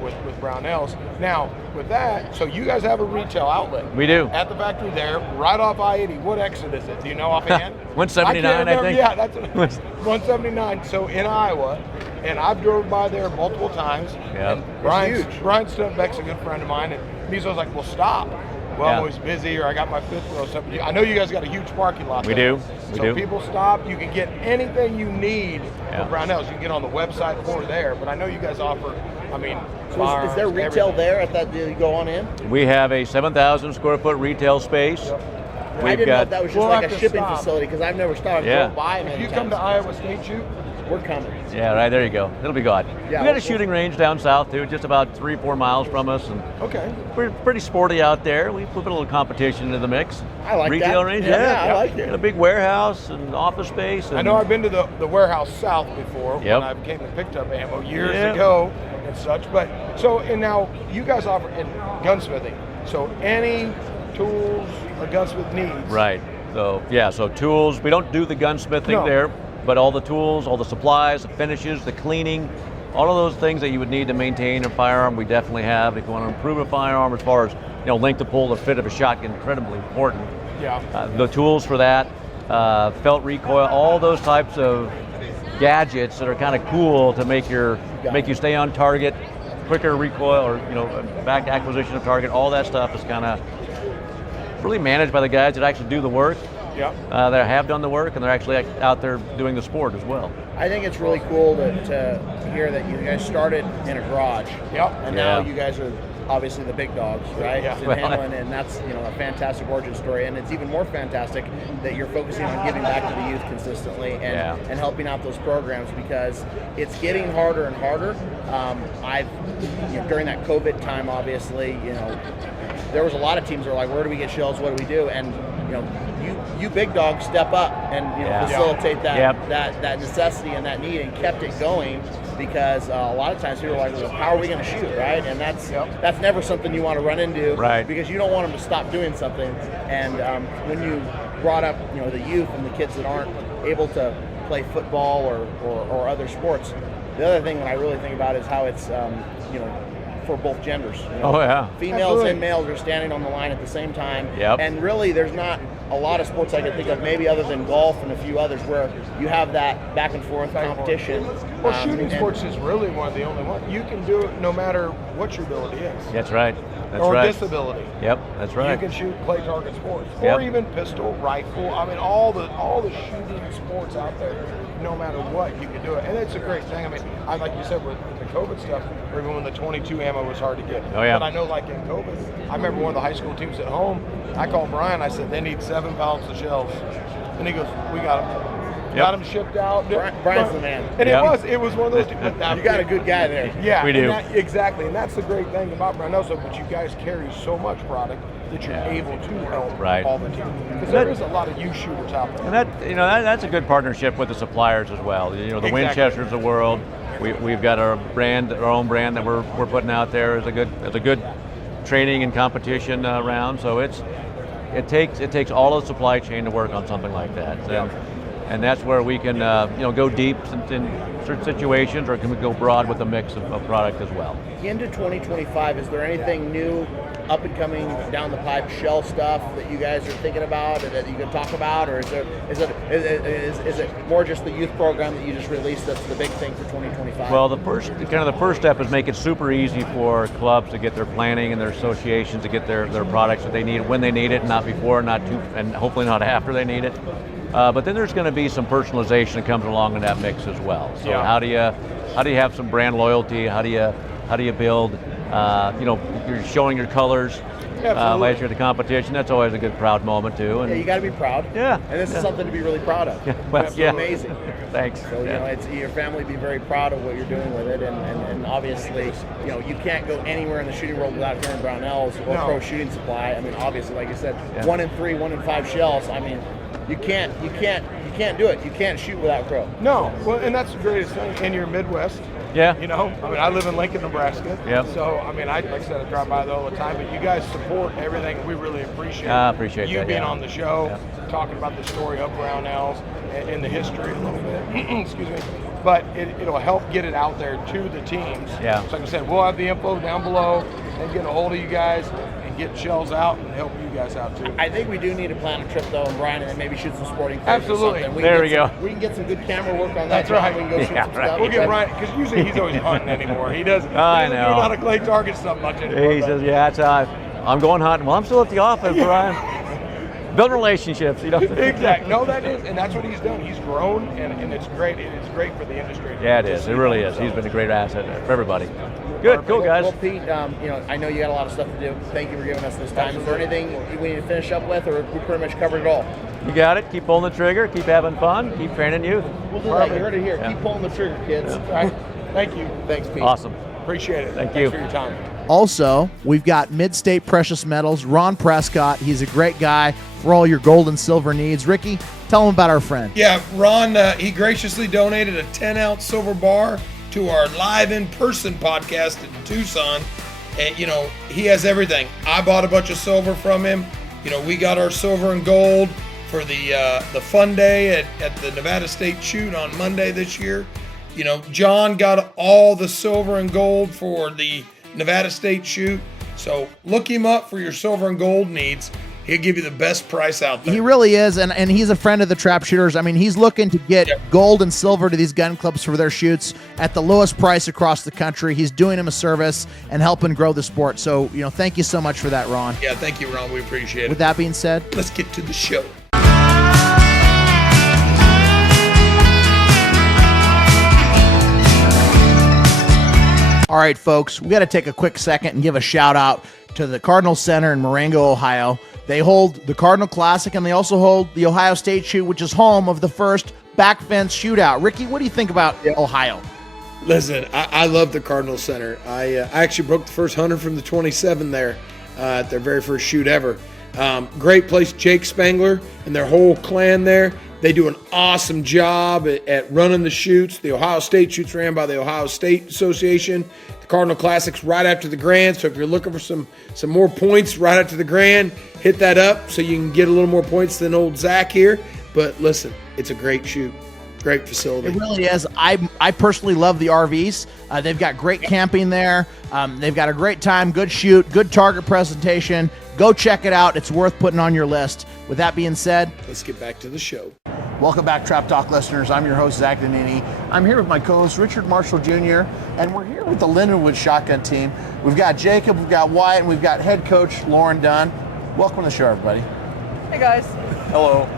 with Brownells. Now, with that, so you guys have a retail outlet. We do. At the factory there, right off I-80. What exit is it? Do you know offhand? 179, I think. Yeah, that's 179. So in Iowa, and I've drove by there multiple times. Yep. And It's Brian Stuntbeck's a good friend of mine, and he's always like, well, stop. Well, Yeah. I'm always busy, or I got my fifth row stuff. I know you guys got a huge parking lot. We there. do. We so do. people stop. You can get anything you need Yeah. for Brownells. You can get on the website or there. But I know you guys offer, So is firearms, there retail everything. there at that you go on in? We have a 7,000 square foot retail space. I didn't know if that was just We'll like have a to shipping stop. facility because I've never stopped and Yeah. drove by many If you come times. to Iowa State shoot, We're coming. Yeah, right, there you go. It'll be good. Yeah, We got a we'll- shooting range down south too, just about 3-4 miles from us, and okay. we're pretty sporty out there. We put a little competition into the mix. I like Retail that. range, Yeah, I like it. And a big warehouse and office space. And I know I've been to the warehouse south before Yep. when I came and picked up ammo years Yeah. ago and such. But and now you guys offer in gunsmithing. So any tools a gunsmith needs. Right. So tools. We don't do the gunsmithing No. there, but all the tools, all the supplies, the finishes, the cleaning, all of those things that you would need to maintain a firearm, we definitely have. If you want to improve a firearm, as far as length of pull, the fit of a shotgun, incredibly important. Yeah. The tools for that, felt recoil, all those types of gadgets that are kind of cool to make you stay on target, quicker recoil, or back acquisition of target. All that stuff is kind of really managed by the guys that actually do the work. Yeah. That have done the work, and they're actually out there doing the sport as well. I think it's really cool to hear that you guys started in a garage. Yep. And now Yeah. you guys are obviously the big dogs, right? Yeah. In Hamlin, and that's a fantastic origin story. And it's even more fantastic that you're focusing on giving back to the youth consistently and helping out those programs because it's getting harder and harder. During that COVID time, obviously, there was a lot of teams that were like, where do we get shells? What do we do? And you big dogs step up and facilitate that Yep. that necessity and that need and kept it going because a lot of times people are like, well, how are we going to shoot, right? And that's never something you want to run into, Right. because you don't want them to stop doing something. And when you brought up the youth and the kids that aren't able to play football or other sports, the other thing that I really think about is how it's for both genders. Oh, yeah. Females Absolutely. and males are standing on the line at the same time. Yep. And really, there's not a lot of sports I can think of, maybe other than golf and a few others, where you have that back and forth competition. Well, shooting and- sports is really one of the only ones. You can do it no matter what your ability is. That's right. That's or right. disability. Yep, that's right. You can shoot play target sports, Yep. or even pistol, rifle. I mean, all the shooting sports out there. No matter what, you can do it, and it's a great thing. I mean, like you said with the COVID stuff, or even when the 22 ammo was hard to get. Oh, yeah. But I know, like in COVID, I remember one of the high school teams at home. I called Brian. I said they need 7 pounds of shells, and he goes, "We got them." got them shipped out. Brian's the man. And Yep. it was one of those. You got a good guy there. Yeah, We and do. exactly, and that's the great thing about Brownells, but you guys carry so much product that you're able to help Right. all the teams. Because there is a lot of youth shooters out there. And that's a good partnership with the suppliers as well. The Exactly. Winchesters of the world. We've got our own brand that we're putting out there as a good training and competition round. So it takes all of the supply chain to work on something like that. And that's where we can go deep in certain situations, or can we go broad with a mix of product as well. Into 2025, is there anything new, up and coming down the pipe, shell stuff that you guys are thinking about, or that you can talk about, or is it more just the youth program that you just released that's the big thing for 2025? Well, the first step is make it super easy for clubs to get their planning and their associations to get their products that they need when they need it, not before, and hopefully not after they need it. But then there's going to be some personalization that comes along in that mix as well. So how do you have some brand loyalty? How do you build? You're showing your colors last year at the competition. That's always a good proud moment too. And you got to be proud. Yeah. And this is something to be really proud of. It's yeah. amazing. Thanks. So it's your family be very proud of what you're doing with it, and obviously, you can't go anywhere in the shooting world without hearing Brownells or Pro Shooting Supply. I mean, obviously, like you said, 1 in 3, 1 in 5 shells. I mean, you can't do it. You can't shoot without Crow. No, well, and that's the greatest thing. And you're Midwest. Yeah. I live in Lincoln, Nebraska. Yep. So, like I said, I drive by there all the time, but you guys support everything. We really appreciate I appreciate you that, being yeah. on the show, talking about the story of Brownells and the history a little bit. Excuse me. But it'll help get it out there to the teams. Yeah. So like I said, we'll have the info down below and get a hold of you guys and get shells out and help you guys out too. I think we do need to plan a trip though, and Brian, and then maybe shoot some sporting clips Absolutely. or something. There we go. We can get some good camera work on that. That's right. We can go shoot Yeah, some right. stuff. We'll get Ryan, because usually he's always hunting anymore. He doesn't, I he doesn't know. do a lot of clay target stuff much anymore. He says, yeah, that's I'm going hunting. Well, I'm still at the office, Brian. Build relationships, Exactly. No, that is, and that's what he's done. He's grown, and it's great. It's great for the industry. Yeah, it is. It really is. He's been a great asset for everybody. Good, cool, guys. Well, Pete, I know you got a lot of stuff to do. Thank you for giving us this time. Is there anything we need to finish up with, or we pretty much covered it all? You got it. Keep pulling the trigger. Keep having fun. Keep training youth. We'll do that. You heard it here. Keep pulling the trigger, kids. All right. Thank you. Thanks, Pete. Awesome. Appreciate it. Thank Thanks you. for your time. Also, we've got Mid-State Precious Metals, Ron Prescott. He's a great guy for all your gold and silver needs. Ricky, tell him about our friend. Yeah, Ron, he graciously donated a 10-ounce silver bar to our live in-person podcast in Tucson. And, he has everything. I bought a bunch of silver from him. We got our silver and gold for the fun day at the Nevada State Shoot on Monday this year. John got all the silver and gold for the Nevada State Shoot. So look him up for your silver and gold needs. He'll give you the best price out there. He really is, and he's a friend of the Trap Shooters. I mean, he's looking to get gold and silver to these gun clubs for their shoots at the lowest price across the country. He's doing them a service and helping grow the sport. So, thank you so much for that, Ron. Yeah, thank you, Ron. We appreciate it. With that being said, Let's get to the show. all right, folks, we got to take a quick second and give a shout out to the Cardinal Center in Marengo, Ohio. They hold the Cardinal Classic, and they also hold the Ohio State Shoot, which is home of the first back fence shootout. Ricky, what do you think about Ohio? Listen, I love the Cardinal Center. I actually broke the first 100 from the 27 there at their very first shoot ever. Great place, Jake Spangler and their whole clan there. They do an awesome job at running the shoots. The Ohio State Shoots ran by the Ohio State Association. The Cardinal Classic's right after the Grand, so if you're looking for some more points right after the Grand, hit that up so you can get a little more points than old Zach here. But listen, it's a great shoot. Great facility. It really is. I personally love the RVs. They've got great camping there. They've got a great time, good shoot, good target presentation. Go check it out. It's worth putting on your list. With that being said, Let's get back to the show. Welcome back, Trap Talk listeners. I'm your host, Zach Danini. I'm here with my co-host, Richard Marshall Jr., and we're here with the Lindenwood Shotgun team. We've got Jacob, we've got Wyatt, and we've got head coach Lauren Dunn. Welcome to the show, everybody. Hey guys, Hello.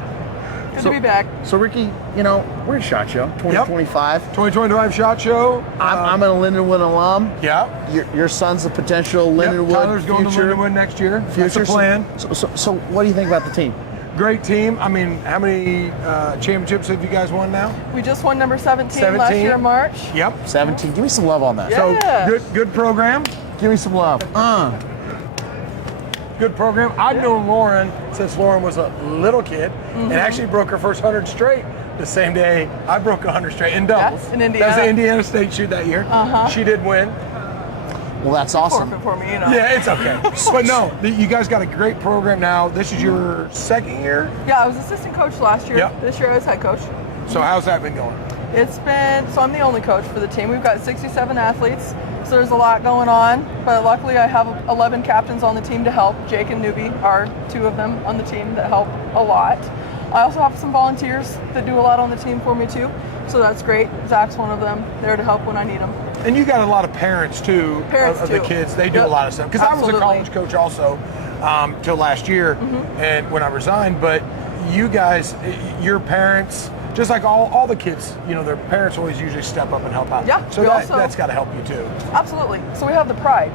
good to be back. So, Ricky, we're at SHOT Show 2025. 2025 SHOT Show. I'm a Lindenwood alum. Yeah. Your son's a potential Lindenwood Tyler's going future. to Lindenwood next year. That's Future the plan. So what do you think about the team? great team. I mean, how many championships have you guys won now? We just won number 17 last 17? year in March. Yep. 17. Give me some love on that. Yeah. So good program. Give me some love. Good program. I've known Lauren since Lauren was a little kid and actually broke her first 100 straight the same day I broke 100 straight in doubles. Yes, in Indiana. That was the Indiana State shoot that year. She did win. Well, that's awesome. Forfeit for me, you know. Yeah, it's okay. But no, you guys got a great program now. This is your second year. Yeah, I was assistant coach last year. Yep. This year I was head coach. So how's that been going? It's been, so I'm the only coach for the team. We've got 67 athletes, so there's a lot going on. But luckily I have 11 captains on the team to help. Jake and Newbie are two of them on the team that help a lot. I also have some volunteers that do a lot on the team for me too. So that's great. Zach's one of them, there to help when I need them. And you got a lot of parents too of the too. kids. They do Yep. a lot of stuff. Because I was a Absolutely. college coach also till last year, and when I resigned. But you guys, your parents, just like all the kids, you know, their parents always usually step up and help out. Yeah, So we that's got to help you too. Absolutely. So we have the Pride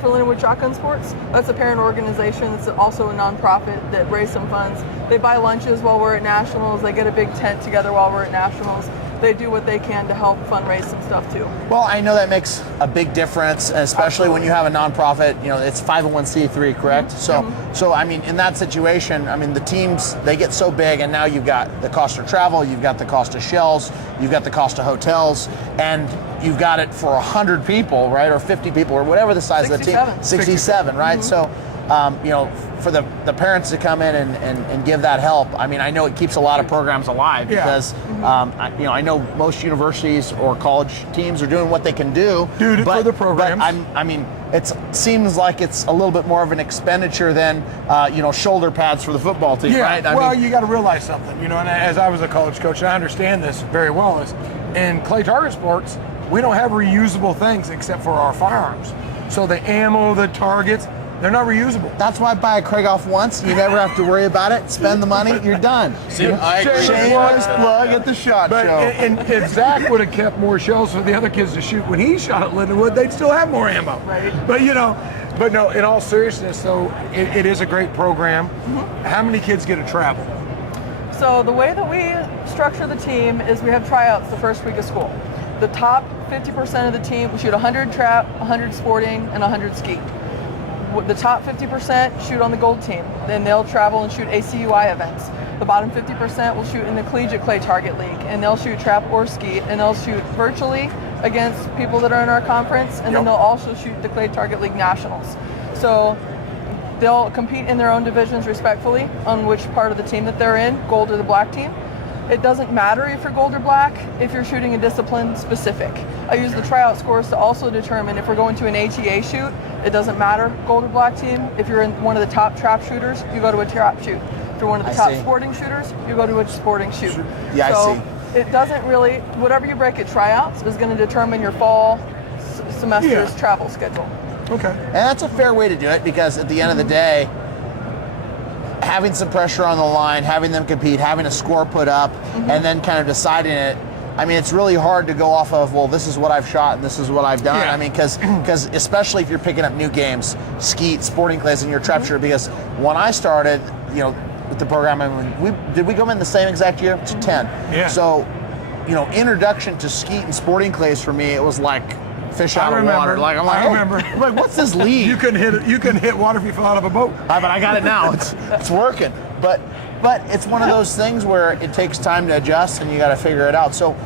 for Lindenwood Shotgun Sports. That's a parent organization. It's also a nonprofit that raise some funds. They buy lunches while we're at nationals. They get a big tent together while we're at nationals. They do what they can to help fundraise some stuff too. Well, I know that makes a big difference, especially when you have a nonprofit. You know, it's 501c3, correct? So I mean, in that situation, I mean, the teams, they get so big, and now you've got the cost of travel, you've got the cost of shells, you've got the cost of hotels, and you've got it for 100 people, right, or 50 people, or whatever the size of the team. 67, right? So, you know, for the parents to come in and give that help, I mean, I know it keeps a lot of programs alive because, you know, I know most universities or college teams are doing what they can do. For the programs. But I mean, it seems like it's a little bit more of an expenditure than, you know, shoulder pads for the football team, right? Well, you got to realize something, you know, and as I was a college coach, and I understand this very well, is in clay target sports, we don't have reusable things except for our firearms. So the ammo, the targets, they're not reusable. That's why I buy a Krieghoff once. You never have to worry about it. Spend the money, you're done. Shameless plug at the SHOT But Show. and if Zach would have kept more shells for the other kids to shoot when he shot at Lindenwood, they'd still have more ammo. Right. But you know, but no, in all seriousness, though, it is a great program. How many kids get to travel? So the way that we structure the team is we have tryouts the first week of school. The top 50% of the team, we shoot 100 trap, 100 sporting, and 100 ski. The top 50% shoot on the gold team. Then they'll travel and shoot ACUI events. The bottom 50% will shoot in the Collegiate Clay Target League, and they'll shoot trap or ski, and they'll shoot virtually against people that are in our conference, and then they'll also shoot the Clay Target League Nationals. So they'll compete in their own divisions respectfully on which part of the team that they're in, gold or the black team. It doesn't matter if you're gold or black if you're shooting a discipline specific. I use the tryout scores to also determine if we're going to an ATA shoot. It doesn't matter, gold or black team. If you're in one of the top trap shooters, you go to a trap shoot. If you're one of the top sporting shooters, you go to a sporting shoot. Yeah, so I see. It doesn't really, whatever you break at tryouts is going to determine your fall semester's travel schedule. Okay. And that's a fair way to do it because at the end of the day, having some pressure on the line, having them compete, having a score put up, and then kind of deciding it. I mean, it's really hard to go off of, well, this is what I've shot and this is what I've done. Yeah. I mean, because especially if you're picking up new games, skeet, sporting clays, and your trap shooter, because when I started, you know, with the program, I mean, did we go in the same exact year? It's 10. Yeah. So, you know, introduction to skeet and sporting clays for me, it was like fish out of water. Like I'm like, I'm like, what's this lead? You couldn't hit it. You couldn't hit water if you fell out of a boat. But I got it now. It's working. But it's one of those things where it takes time to adjust and you got to figure it out. So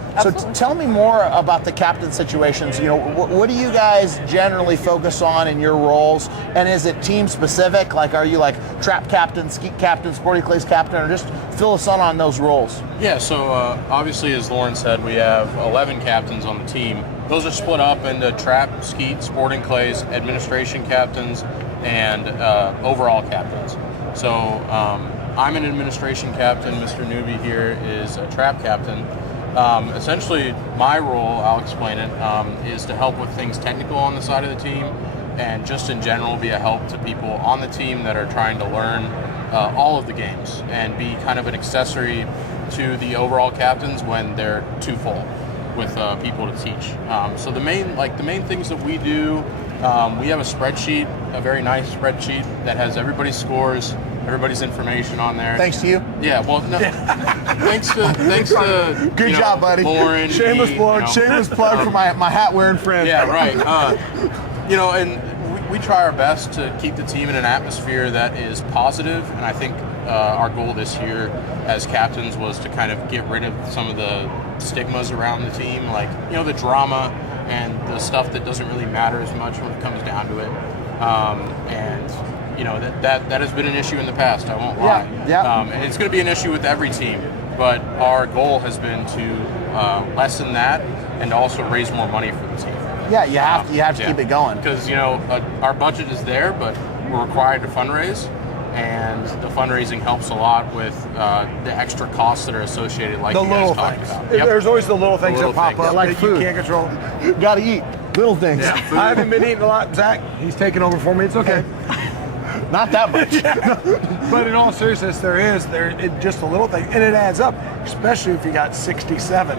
tell me more about the captain situations. You know, what do you guys generally focus on in your roles? And is it team specific? Like, are you like trap captain, skeet captain, sporting clays captain, or just fill us on those roles? Yeah. So obviously, as Lauren said, we have 11 captains on the team. Those are split up into trap, skeet, sporting clays, administration captains, and overall captains. So I'm an administration captain. Mr. Newbie here is a trap captain. Essentially, my role, I'll explain it, is to help with things technical on the side of the team, and just in general be a help to people on the team that are trying to learn all of the games and be kind of an accessory to the overall captains when they're too full with people to teach. So the main things that we do, we have a spreadsheet, a very nice spreadsheet that has everybody's scores everybody's information on there. Thanks to you. Yeah, well, no, thanks to Good you know, job, buddy. Lauren. Shameless me, plug. you know. Shameless plug for my hat wearing friend. Yeah, right. You know, and we try our best to keep the team in an atmosphere that is positive, and I think our goal this year as captains was to kind of get rid of some of the stigmas around the team, like, you know, the drama and the stuff that doesn't really matter as much when it comes down to it. And you know, that has been an issue in the past, I won't lie. Yeah. And it's going to be an issue with every team, but our goal has been to lessen that and also raise more money for the team. Yeah, you have to keep it going. Because, you know, our budget is there, but we're required to fundraise, and the fundraising helps a lot with the extra costs that are associated, like The you guys little talked things. about. Yep. There's always the little things little that pop things. up Like that food. you can't control. Got to eat little things. I haven't been eating a lot. Zach, he's taking over for me. It's okay. Not that much. But in all seriousness, just a little thing, and it adds up, especially if you got 67.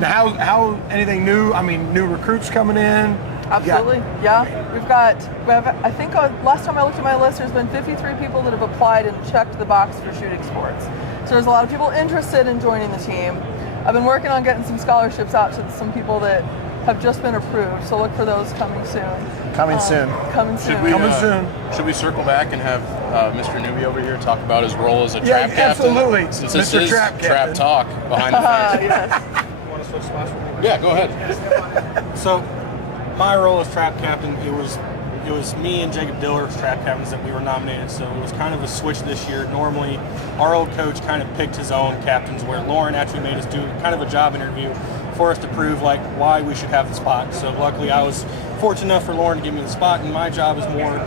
Now, how anything new? I mean, new recruits coming in. Absolutely, yeah. We have, I think last time I looked at my list, there's been 53 people that have applied and checked the box for shooting sports. So there's a lot of people interested in joining the team. I've been working on getting some scholarships out to some people that have just been approved, so look for those coming soon. Coming soon. Coming soon. Coming soon. Should we circle back and have Mr. Newby over here talk about his role as a Yeah, trap captain? absolutely. Since this Mr. is Trap trap Captain. talk behind the face. Yes. Yeah, go ahead. So, my role as trap captain, it was me and Jacob Diller as trap captains that we were nominated. So it was kind of a switch this year. Normally, our old coach kind of picked his own captains, where Lauren actually made us do kind of a job interview for us to prove like why we should have the spot. So luckily, I was fortunate enough for Lauren to give me the spot, and my job is more.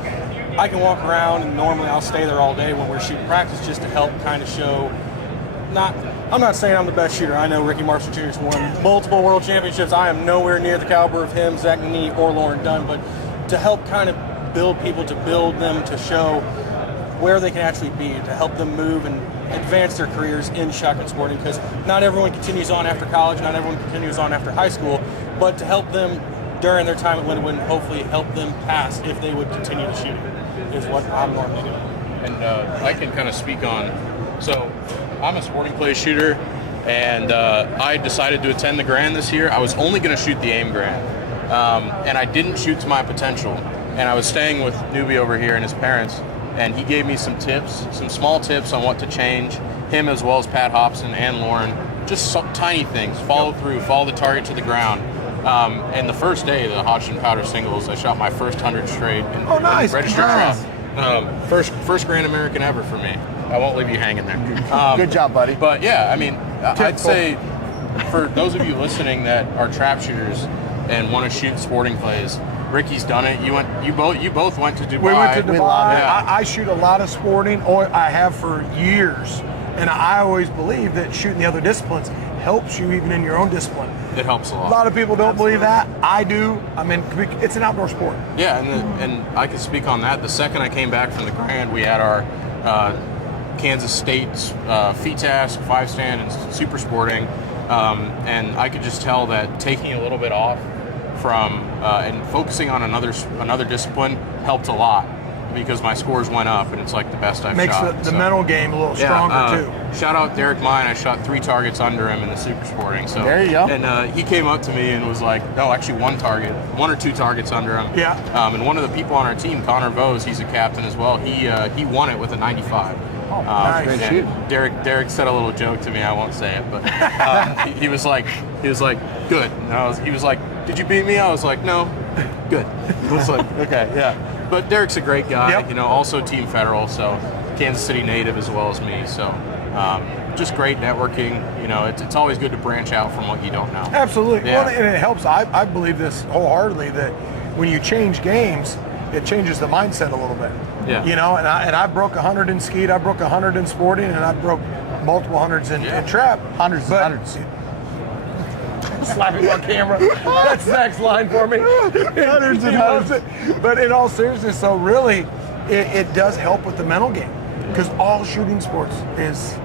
I can walk around, and normally I'll stay there all day when we're shooting practice, just to help kind of show. I'm not saying I'm the best shooter. I know Ricky Marshall Jr. has won multiple world championships. I am nowhere near the caliber of him, Zach Nee, or Lauren Dunn, but to help kind of build people, to build them, to show where they can actually be, to help them move and advance their careers in shotgun sporting, because not everyone continues on after college, not everyone continues on after high school, but to help them during their time at Lindenwood, hopefully help them pass if they would continue to shoot, is what I'm normally doing. And I can kind of speak on, so I'm a sporting clays shooter, and I decided to attend the Grand this year. I was only going to shoot the AIM Grand, and I didn't shoot to my potential. And I was staying with Newby over here and his parents, and he gave me some tips, some small tips on what to change, him as well as Pat Hobson and Lauren, just some tiny things, follow through, follow the target to the ground. And the first day, the Hodgson Powder Singles, I shot my first 100 straight in nice. registered Nice. trap. First Grand American ever for me. I won't leave you hanging there. Good job, buddy. But yeah, I mean, I'd say for those of you listening that are trap shooters and want to shoot sporting clays, Ricky's done it. You both went to Dubai. We went to We love Dubai. it. I shoot a lot of sporting, or I have for years, and I always believe that shooting the other disciplines helps you even in your own discipline. It helps a A lot. lot of people don't believe that. I do. I mean, it's an outdoor sport. Yeah, and I can speak on that. The second I came back from the Grand, we had our Kansas State's FETASC, 5-stand, and super sporting, and I could just tell that taking a little bit off from and focusing on another discipline helped a lot, because my scores went up, and it's like the best I've Makes shot. the mental game a little stronger too. Shout out Derek Mine. I shot 3 targets under him in the super sporting. So There you go. And he came up to me and was like, no, actually 1 or 2 targets under him. Yeah. And one of the people on our team, Connor Vose, he's a captain as well. He won it with a 95. Nice. Great And shoot. Derek said a little joke to me. I won't say it, but he was like, good. And he was like, did you beat me? I was like, no, good. I was like, okay, yeah. But Derek's a great guy. Yep. You know, also Team Federal, so Kansas City native as well as me. So just great networking. You know, it's always good to branch out from what you don't know. Absolutely. Yeah. Well, and it helps. I believe this wholeheartedly, that when you change games, it changes the mindset a little bit. Yeah. You know, and I broke 100 in skeet, I broke 100 in sporting, and I broke multiple hundreds in trap. Hundreds and hundreds. Slapping on camera. That's Zach's line for me. Hundreds and hundreds. But in all seriousness, so really, it does help with the mental game, because all shooting sports is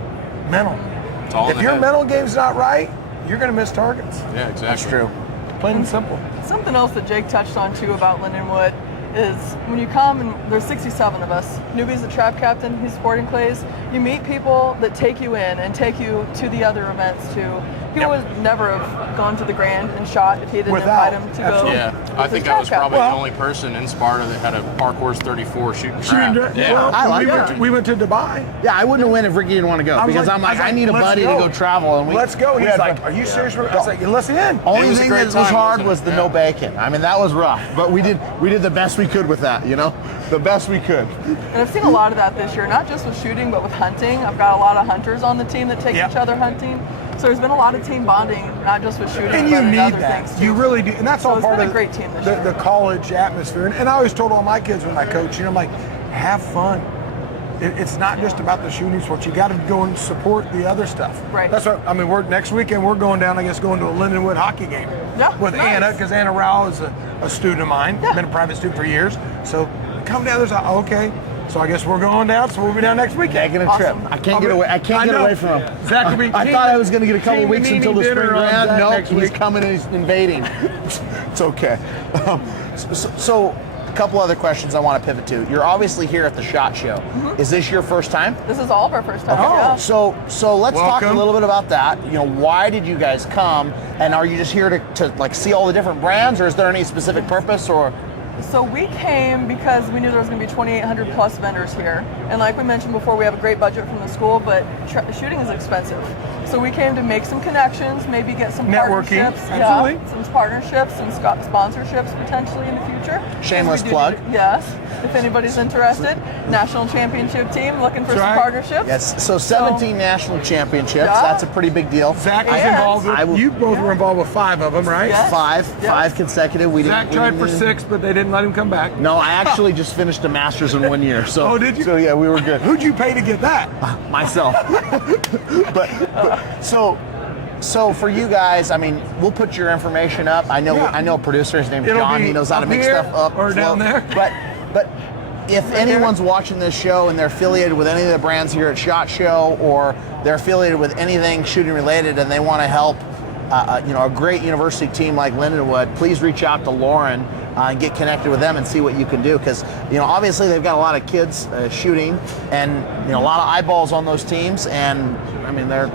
mental. It's all in If the your head. mental game's not right, you're going to miss targets. Yeah, exactly. That's true. Plain and simple. Something else that Jake touched on too about Lindenwood is when you come, and there's 67 of us. Newbie's the trap captain, he's sporting clays. You meet people that take you in and take you to the other events too. He would never have gone to the Grand and shot if he didn't invite him to go. Yeah, I think I was probably the only person in Sparta that had a Park Horse 34 shooting trap. Well, I like we went to Dubai. Yeah, I wouldn't have went if Ricky didn't want to go because I'm like, I need a let's buddy to go travel. And let's go. we He's had like, fun. are you serious? I was like, let's in. Only was a thing great that was time, hard wasn't was it? the Yeah. no bacon. I mean, that was rough, but we did the best we could with that, you know? The best we could. And I've seen a lot of that this year, not just with shooting, but with hunting. I've got a lot of hunters on the team that take each other hunting. So there's been a lot of team bonding, not just with shooting, And but you in need other that. things too. You really do. And that's So all it's part been of a great team this year. the college atmosphere. And I always told all my kids when I coach, I'm like, have fun. It's not just about the shooting sports. You got to go and support the other stuff. Right. That's what I mean. Next weekend we're going down. I guess going to a Lindenwood hockey game. Yeah, With nice. Anna, because Anna Rao is a student of mine. Been a private student for years. So come down. There's okay. So I guess we're going down. So we'll be down next weekend. Taking a trip. I can't get away. I can't get know. away from him. Zach will be. I thought I was going to get a couple team weeks meeting until the spring dinner on grand. Zach No, next he's week. coming and he's invading. It's okay. So a couple other questions I want to pivot to. You're obviously here at the SHOT Show. Is this your first time? This is all of our first time. Oh, Yeah. so let's talk a Welcome. little bit about that. You know, why did you guys come, and are you just here to like see all the different brands, or is there any specific purpose, or? So we came because we knew there was going to be 2,800 plus vendors here. And like we mentioned before, we have a great budget from the school, but shooting is expensive. So we came to make some connections, maybe get some Networking, partnerships. absolutely. Yeah, some partnerships, some sponsorships potentially in the future. Shameless We do plug. Yes, if anybody's interested. National championship team looking for That's some right. partnerships. Yes, so 17 national championships. Yeah. That's a pretty big deal. Zach is And- involved I will- with. You both were involved with 5 of them, right? Yes. Five consecutive. We Zach we tried for didn't- 6, but they didn't let him come back. No, I actually just finished a master's in 1 year. So Oh, did you? So yeah, we were good. Who'd you pay to get that? Myself. but so for you guys, I mean, we'll put your information up. I know Yeah. I know a producer. His name's It'll John. be He knows how to up make here stuff up or down there. But if anyone's watching this show and they're affiliated with any of the brands here at SHOT Show, or they're affiliated with anything shooting related, and they want to help, a great university team like Lindenwood, please reach out to Lauren and get connected with them and see what you can do. Because obviously they've got a lot of kids shooting, and a lot of eyeballs on those teams, and I mean they're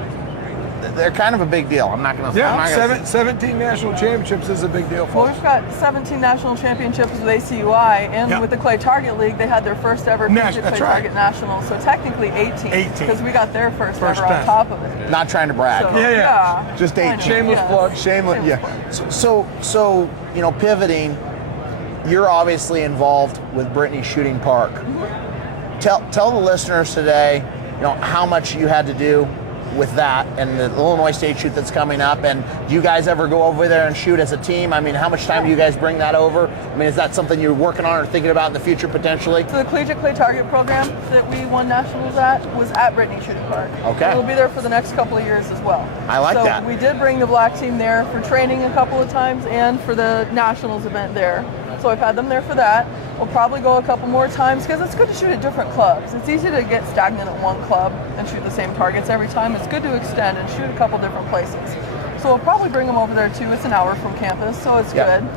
kind of a big deal. I'm not gonna. I'm not gonna 17 national championships is a big deal for Well, us. we've got 17 national championships with ACUI, and Yep. with the Clay Target League, they had their first ever Clay That's right. Target National. So technically 18, 18. because we got their first First ever time. on top of it. Not trying to brag. So, Yeah. Just I 18. know, Shameless yes. plug. Shameless, yeah. plug. So pivoting, you're obviously involved with Brittany Shooting Park. Tell the listeners today, how much you had to do with that and the Illinois State shoot that's coming up, and do you guys ever go over there and shoot as a team? I mean, how much time do you guys bring that over? I mean, is that something you're working on or thinking about in the future potentially? So the Collegiate Clay Target program that we won nationals at was at Brittany Shooting Park. Okay. We'll be there for the next couple of years as well. I like so that. We did bring the black team there for training a couple of times and for the nationals event there. So I've had them there for that. We'll probably go a couple more times because it's good to shoot at different clubs. It's easy to get stagnant at one club and shoot the same targets every time. It's good to extend and shoot a couple different places. So we'll probably bring them over there too. It's an hour from campus, so it's Yeah. good.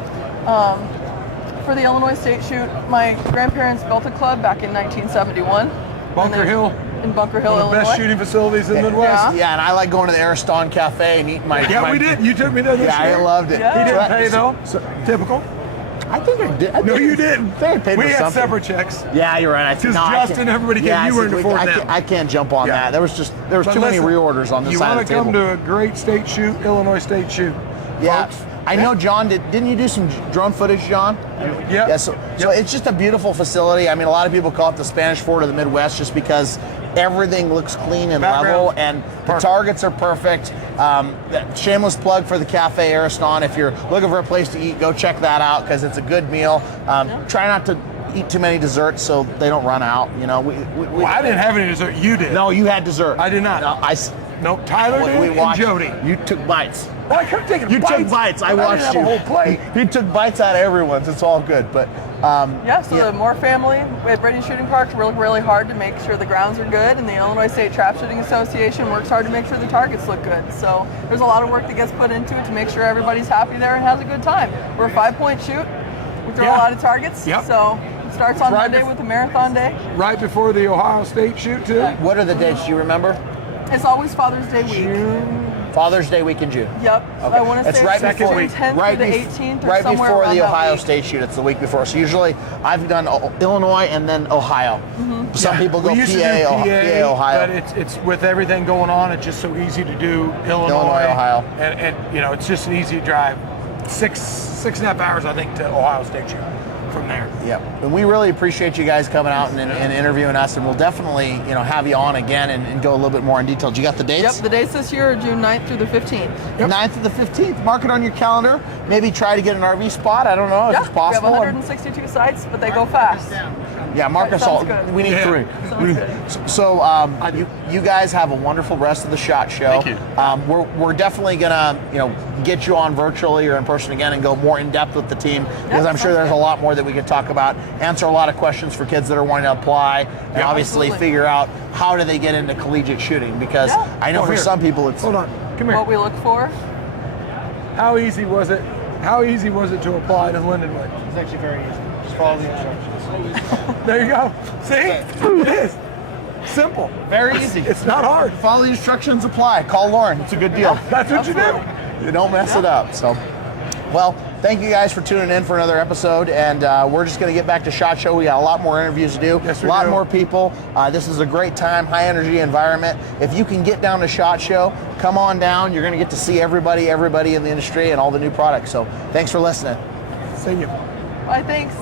For the Illinois State shoot, my grandparents built a club back in 1971. Bunker Hill. In Bunker Hill, One of the Illinois. best shooting facilities in the Midwest. Yeah, and I like going to the Ariston Cafe and eating my. Yeah, my- we did. You took me there this Yeah, year. I loved it. Yeah. He didn't So that- pay though. Typical. I think I did. No, you didn't. I think I paid We for had something. separate checks. Yeah, you're right. Because I Justin can't- and everybody came, you see, weren't affording I them. can't, I can't jump on Yeah. that. There was too But many listen, reorders on the you side wanna of the table. come to a great state shoot, Illinois State shoot. Yeah, folks. I know John did. Didn't you do some drone footage, John? Yeah. Yeah. So it's just a beautiful facility. I mean, a lot of people call it the Spanish Fort of the Midwest, just because everything looks clean and Background. level, and the Perfect. targets are perfect. Shameless plug for the Cafe Ariston. If you're looking for a place to eat, go check that out because it's a good meal. Try not to eat too many desserts so they don't run out. Well, I didn't have any dessert. You did. No, you had dessert. I did not. No, Nope. Tyler did and watched. Jody. You took bites. Well, I could have taken You bites. took bites. I but watched didn't you. have a whole plate. He took bites out of everyone's. It's all good. But Yeah, so the Moore family at Brittany Shooting Park work really hard to make sure the grounds are good, and the Illinois State Trap Shooting Association works hard to make sure the targets look good. So there's a lot of work that gets put into it to make sure everybody's happy there and has a good time. We're a 5-point shoot. We throw a lot of targets. Yep. So it starts on Right Monday bef- with the marathon day. Right before the Ohio State shoot, too. What are the dates? Do you remember? It's always Father's Day week. Father's Day week in June. Yep. I want to It's say right it's before June 10th right to the bef- 18th or right somewhere before around the that Ohio week. State shoot. It's the week before. So usually I've done Illinois and then Ohio. Some people go we used to do PA, Ohio. but it's with everything going on, it's just so easy to do Illinois, Ohio. and it's just an easy drive, 6.5 hours, I think, to Ohio State shoot from there. Yeah, and we really appreciate you guys coming out and interviewing us, and we'll definitely have you on again and go a little bit more in detail. You got the dates? Yep. The dates this year are June 9th through the 15th. 9th to the 15th. Mark it on your calendar. Maybe try to get an RV spot. I don't know if it's possible. We have 162 sites, but they go fast. Yeah, mark us all. Sounds good. We need 3. Sounds good. So you guys have a wonderful rest of the SHOT Show. Thank you. We're definitely gonna get you on virtually or in person again and go more in depth with the team, because I'm sure there's a lot more that we could talk about. Answer a lot of questions for kids that are wanting to apply, and obviously absolutely. figure out how do they get into collegiate shooting, because I know for some people it's Hold on, come here. What we look for. How easy was it? How easy was it to apply to Lindenwood? It's actually very easy. Just follow the instructions. There you go. See, it is simple. very easy. It's not hard. Follow the instructions, apply. Call Lauren. It's a good deal. That's what you do. You don't mess it up. So, well, thank you guys for tuning in for another episode, and we're just going to get back to SHOT Show. We got a lot more interviews to do, Yes, a we lot do. more people. This is a great time, high energy environment. If you can get down to SHOT Show, come on down. You're going to get to see everybody in the industry and all the new products. So, thanks for listening. See you. Bye, thanks.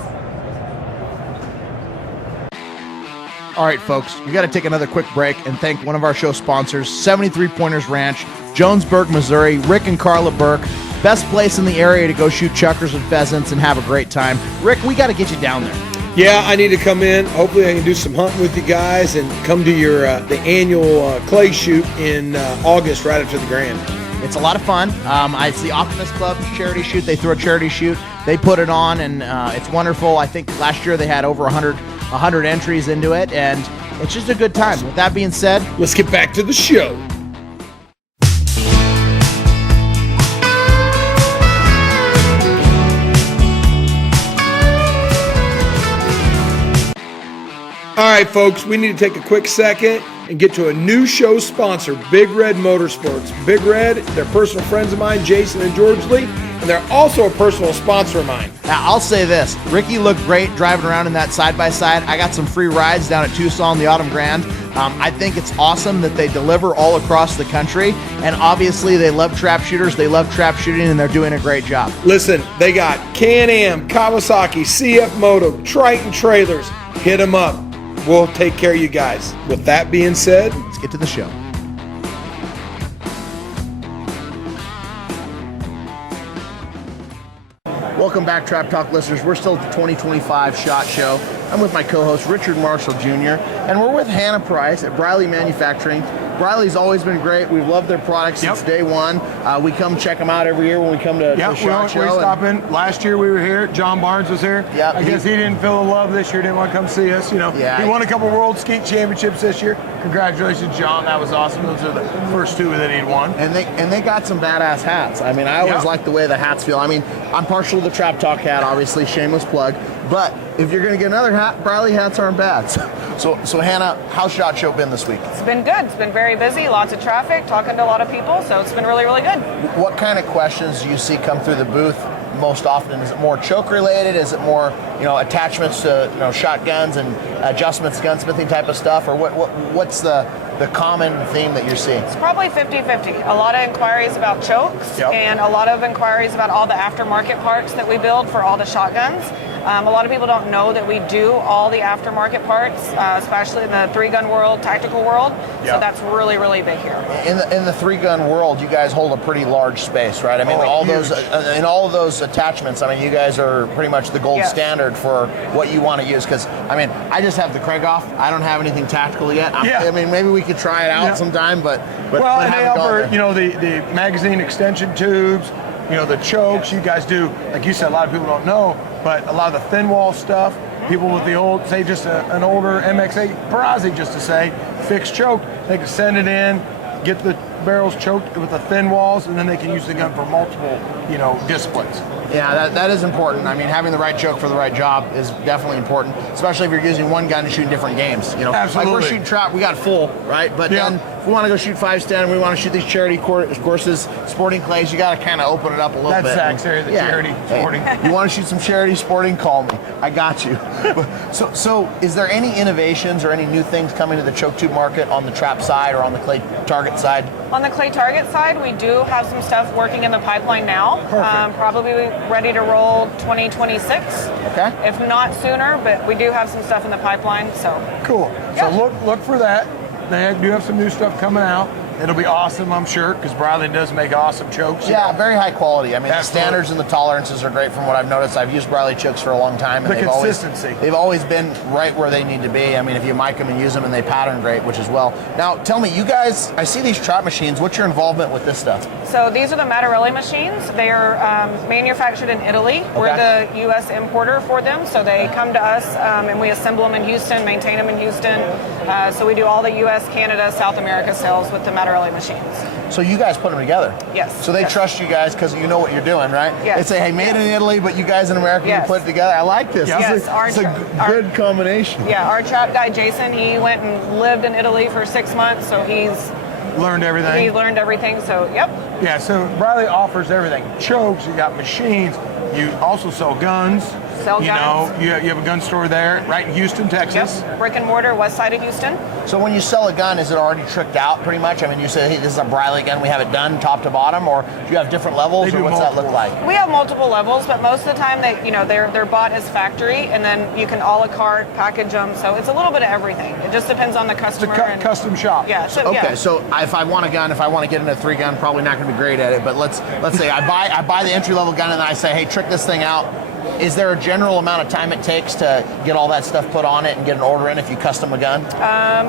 All right, folks, we got to take another quick break and thank one of our show sponsors, 73 Pointers Ranch, Jonesburg, Missouri. Rick and Carla Burke, best place in the area to go shoot chuckers and pheasants and have a great time. Rick, we got to get you down there. Yeah, I need to come in. Hopefully I can do some hunting with you guys and come to your the annual clay shoot in August right after the Grand. It's a lot of fun. It's the Optimist Club charity shoot. They throw a charity shoot. They put it on, and it's wonderful. I think last year they had over 100 entries into it, and it's just a good time. With that being said, Let's get back to the show. All right, folks, we need to take a quick second and get to a new show sponsor, Big Red Motorsports. Big Red, they're personal friends of mine, Jason and George Lee, and they're also a personal sponsor of mine. now I'll say this. Ricky looked great driving around in that side-by-side. I got some free rides down at Tucson, the Autumn Grand. I think it's awesome that they deliver all across the country, and obviously they love trap shooters. They love trap shooting, and they're doing a great job. Listen, they got Can-Am, Kawasaki, CF Moto, Triton trailers. Hit them up. We'll take care of you guys. With that being said, Let's get to the show. Welcome back, Trap Talk listeners. We're still at the 2025 SHOT Show. I'm with my co-host, Richard Marshall Jr., and we're with Hannah Price at Briley Manufacturing. Briley's always been great. We've loved their products since day one. We come check them out every year when we come to Yeah, the SHOT we Show. stop in. Last year we were here. John Barnes was here. Yeah, I guess he didn't feel the love this year. Didn't want to come see us. Yeah. He won a couple World Skeet Championships this year. Congratulations, John. That was awesome. Those are the first two that he'd won. And they got some badass hats. I mean, I always like the way the hats feel. I mean, I'm partial to the Trap Talk hat, obviously, shameless plug. But if you're going to get another hat, Briley hats aren't bad. So Hannah, how's SHOT Show been this week? It's been good. It's been very busy, lots of traffic, talking to a lot of people, so it's been really, really good. What kind of questions do you see come through the booth most often? Is it more choke related? Is it more, attachments to, shotguns and adjustments, gunsmithing type of stuff? Or what's the common theme that you're seeing? It's probably 50-50. A lot of inquiries about chokes and a lot of inquiries about all the aftermarket parts that we build for all the shotguns. A lot of people don't know that we do all the aftermarket parts, especially in the 3-gun world, tactical world. So that's really, really big here. In the 3-gun world, you guys hold a pretty large space, right? I mean, in all of those attachments, I mean, you guys are pretty much the gold standard for what you want to use. Because I mean, I just have the Krieghoff. I don't have anything tactical yet. I mean, maybe we could try it out sometime, but and but they haven't gone offer, there. the magazine extension tubes, the chokes. You guys do, like you said, a lot of people don't know, but a lot of the thin wall stuff. People with the old, say just an older MX-8 Perazzi, just to say, fixed choke, they can send it in, get the barrels choked with the thin walls, and then they can use the gun for multiple, disciplines. Yeah, that is important. I mean, having the right choke for the right job is definitely important, especially if you're using one gun to shoot different games. Absolutely. Like we're shooting trap, we got full, right? But then if we want to go shoot 5-stand, we want to shoot these charity courses, sporting clays, you got to kind of open it up a little bit. That's Zach's area, the charity sporting. You want to shoot some charity sporting, call me. I got you. So is there any innovations or any new things coming to the choke tube market on the trap side or on the clay target side? On the clay target side, we do have some stuff working in the pipeline now. Probably ready to roll 2026. Okay. If not sooner, but we do have some stuff in the pipeline. So cool. Yeah. So look for that. They do have some new stuff coming out. It'll be awesome, I'm sure, because Briley does make awesome chokes. Yeah, very high quality. I mean, Absolutely. the standards and the tolerances are great from what I've noticed. I've used Briley chokes for a long time. And The consistency. They've always been right where they need to be. I mean, if you mic them and use them, and they pattern great, which is well. Now, tell me, you guys, I see these trap machines. What's your involvement with this stuff? So these are the Mattarelli machines. They are manufactured in Italy. We're the U.S. importer for them. So they come to us and we assemble them in Houston, maintain them in Houston. So we do all the U.S., Canada, South America sales with the Mattarelli machines. So you guys put them together? Yes. So they trust you guys because you know what you're doing, right? Yes. They say, hey, made in Italy, but you guys in America, you put it together. I like this. Yes. It's a good combination. Yeah, our trap guy, Jason, he went and lived in Italy for 6 months. So he's learned everything. He learned everything. So, yep. Yeah, so Briley offers everything. Chokes, you got machines. You also sell guns. Sell you guns. know, you have a gun store there, right in Houston, Texas. Yep. Brick and mortar, west side of Houston. So when you sell a gun, is it already tricked out pretty much? I mean, you say, hey, this is a Briley gun, we have it done top to bottom, or do you have different levels, or what's that look like? We have multiple levels, but most of the time they're bought as factory, and then you can a la carte package them. So it's a little bit of everything. It just depends on the customer. It's a custom shop. Yeah. So, okay, so if I want a gun, if I want to get into a 3-gun, probably not going to be great at it. But let's say I buy the entry level gun, and then I say, hey, trick this thing out. Is there a general amount of time it takes to get all that stuff put on it and get an order in if you custom a gun?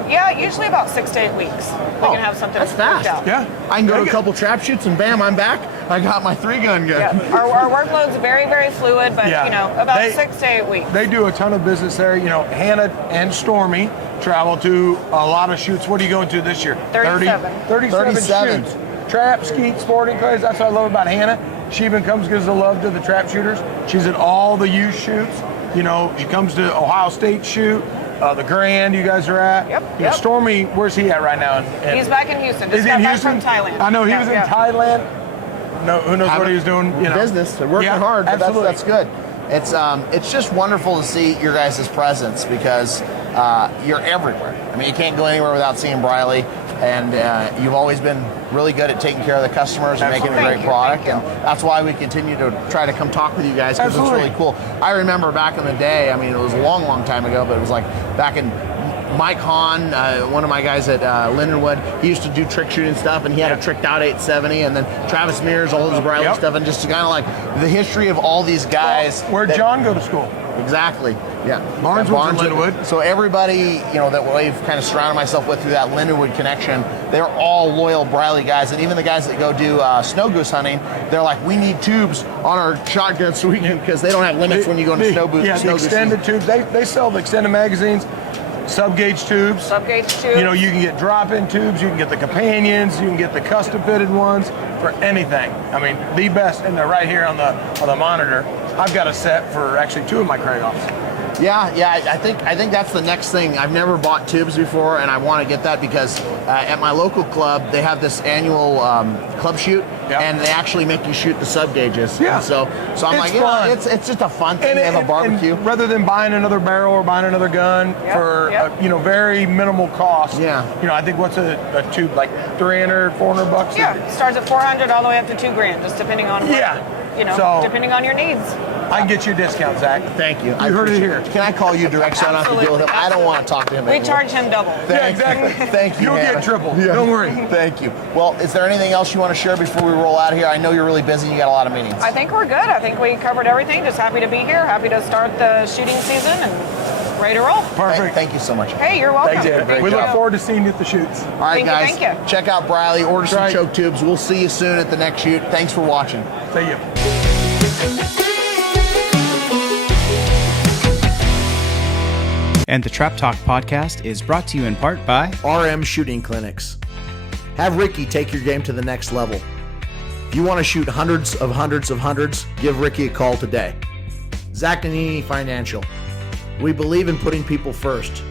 Yeah, usually about 6 to 8 weeks. We can have something that's fast. out. Yeah. I can go to a couple trap shoots and bam, I'm back. I got my 3-gun gun. Yeah. Our workload's very, very fluid, but about 6 to 8 weeks. They do a ton of business there. Hannah and Stormy travel to a lot of shoots. What are you going to this year? 37 shoots. Trap, skeet, sporting clays. That's what I love about Hannah. She even comes gives a love to the trap shooters. She's at all the youth shoots. She comes to Ohio State shoot, the Grand you guys are at. Yep. Stormy, where's he at right now? He's back in Houston. Just Is he got in back Houston? from Thailand. I know he was in Thailand. No, who knows what he was doing? Business, they're working hard. But Absolutely. that's good. It's just wonderful to see your guys' presence because you're everywhere. I mean, you can't go anywhere without seeing Briley. And you've always been really good at taking care of the customers and making a great product. And that's why we continue to try to come talk with you guys because it's really cool. I remember back in the day, I mean, it was a long, long time ago, but it was like back in Mike Hahn, one of my guys at Lindenwood, he used to do trick shooting stuff, and he had a tricked out 870, and then Travis Mears, all his Briley stuff, and just kind of like the history of all these guys. Well, where'd John go to school? Exactly. Yeah. Barnes went to Lindenwood. So everybody, that we've kind of surrounded myself with through that Lindenwood connection, they're all loyal Briley guys. And even the guys that go do snow goose hunting, they're like, we need tubes on our shotgun so we can, because they don't have limits when you go into snow goose. Yeah, the extended tubes. They sell the extended magazines, sub-gauge tubes. Sub-gauge tubes. You can get drop-in tubes, you can get the companions, you can get the custom-fitted ones for anything. I mean, the best, and they're right here on the monitor. I've got a set for actually 2 of my Kraghoffs. Yeah, I think that's the next thing. I've never bought tubes before, and I want to get that because at my local club they have this annual club shoot, and they actually make you shoot the sub gauges. Yeah. And so I'm like, fun. it's just a fun thing to have a barbecue. And rather than buying another barrel or buying another gun for very minimal cost. Yeah. I think what's a tube like $300, $400? Yeah, it starts at $400 all the way up to $2,000, just depending on depending on your needs. I can get you a discount, Zach. Thank you. You heard it here. Can I call you direct so I don't have to deal with him? I don't want to talk to him We anymore. charge him double. Yeah, exactly. Thank you, You'll Hannah. get triple. Yeah. Don't worry. Thank you. Well, is there anything else you want to share before we roll out of here? I know you're really busy. You got a lot of meetings. I think we're good. I think we covered everything. Just happy to be here. Happy to start the shooting season and ready to roll. Perfect. Thank you so much. Hey, you're welcome. Thanks, Ed. We look forward to seeing you at the shoots. All right, guys. Thank you. Check out Briley. Order some right. choke tubes. We'll see you soon at the next shoot. Thanks for watching. See you. And the Trap Talk podcast is brought to you in part by RM Shooting Clinics. Have Ricky take your game to the next level. If you want to shoot hundreds, give Ricky a call today. Zach Nannini Financial. We believe in putting people first.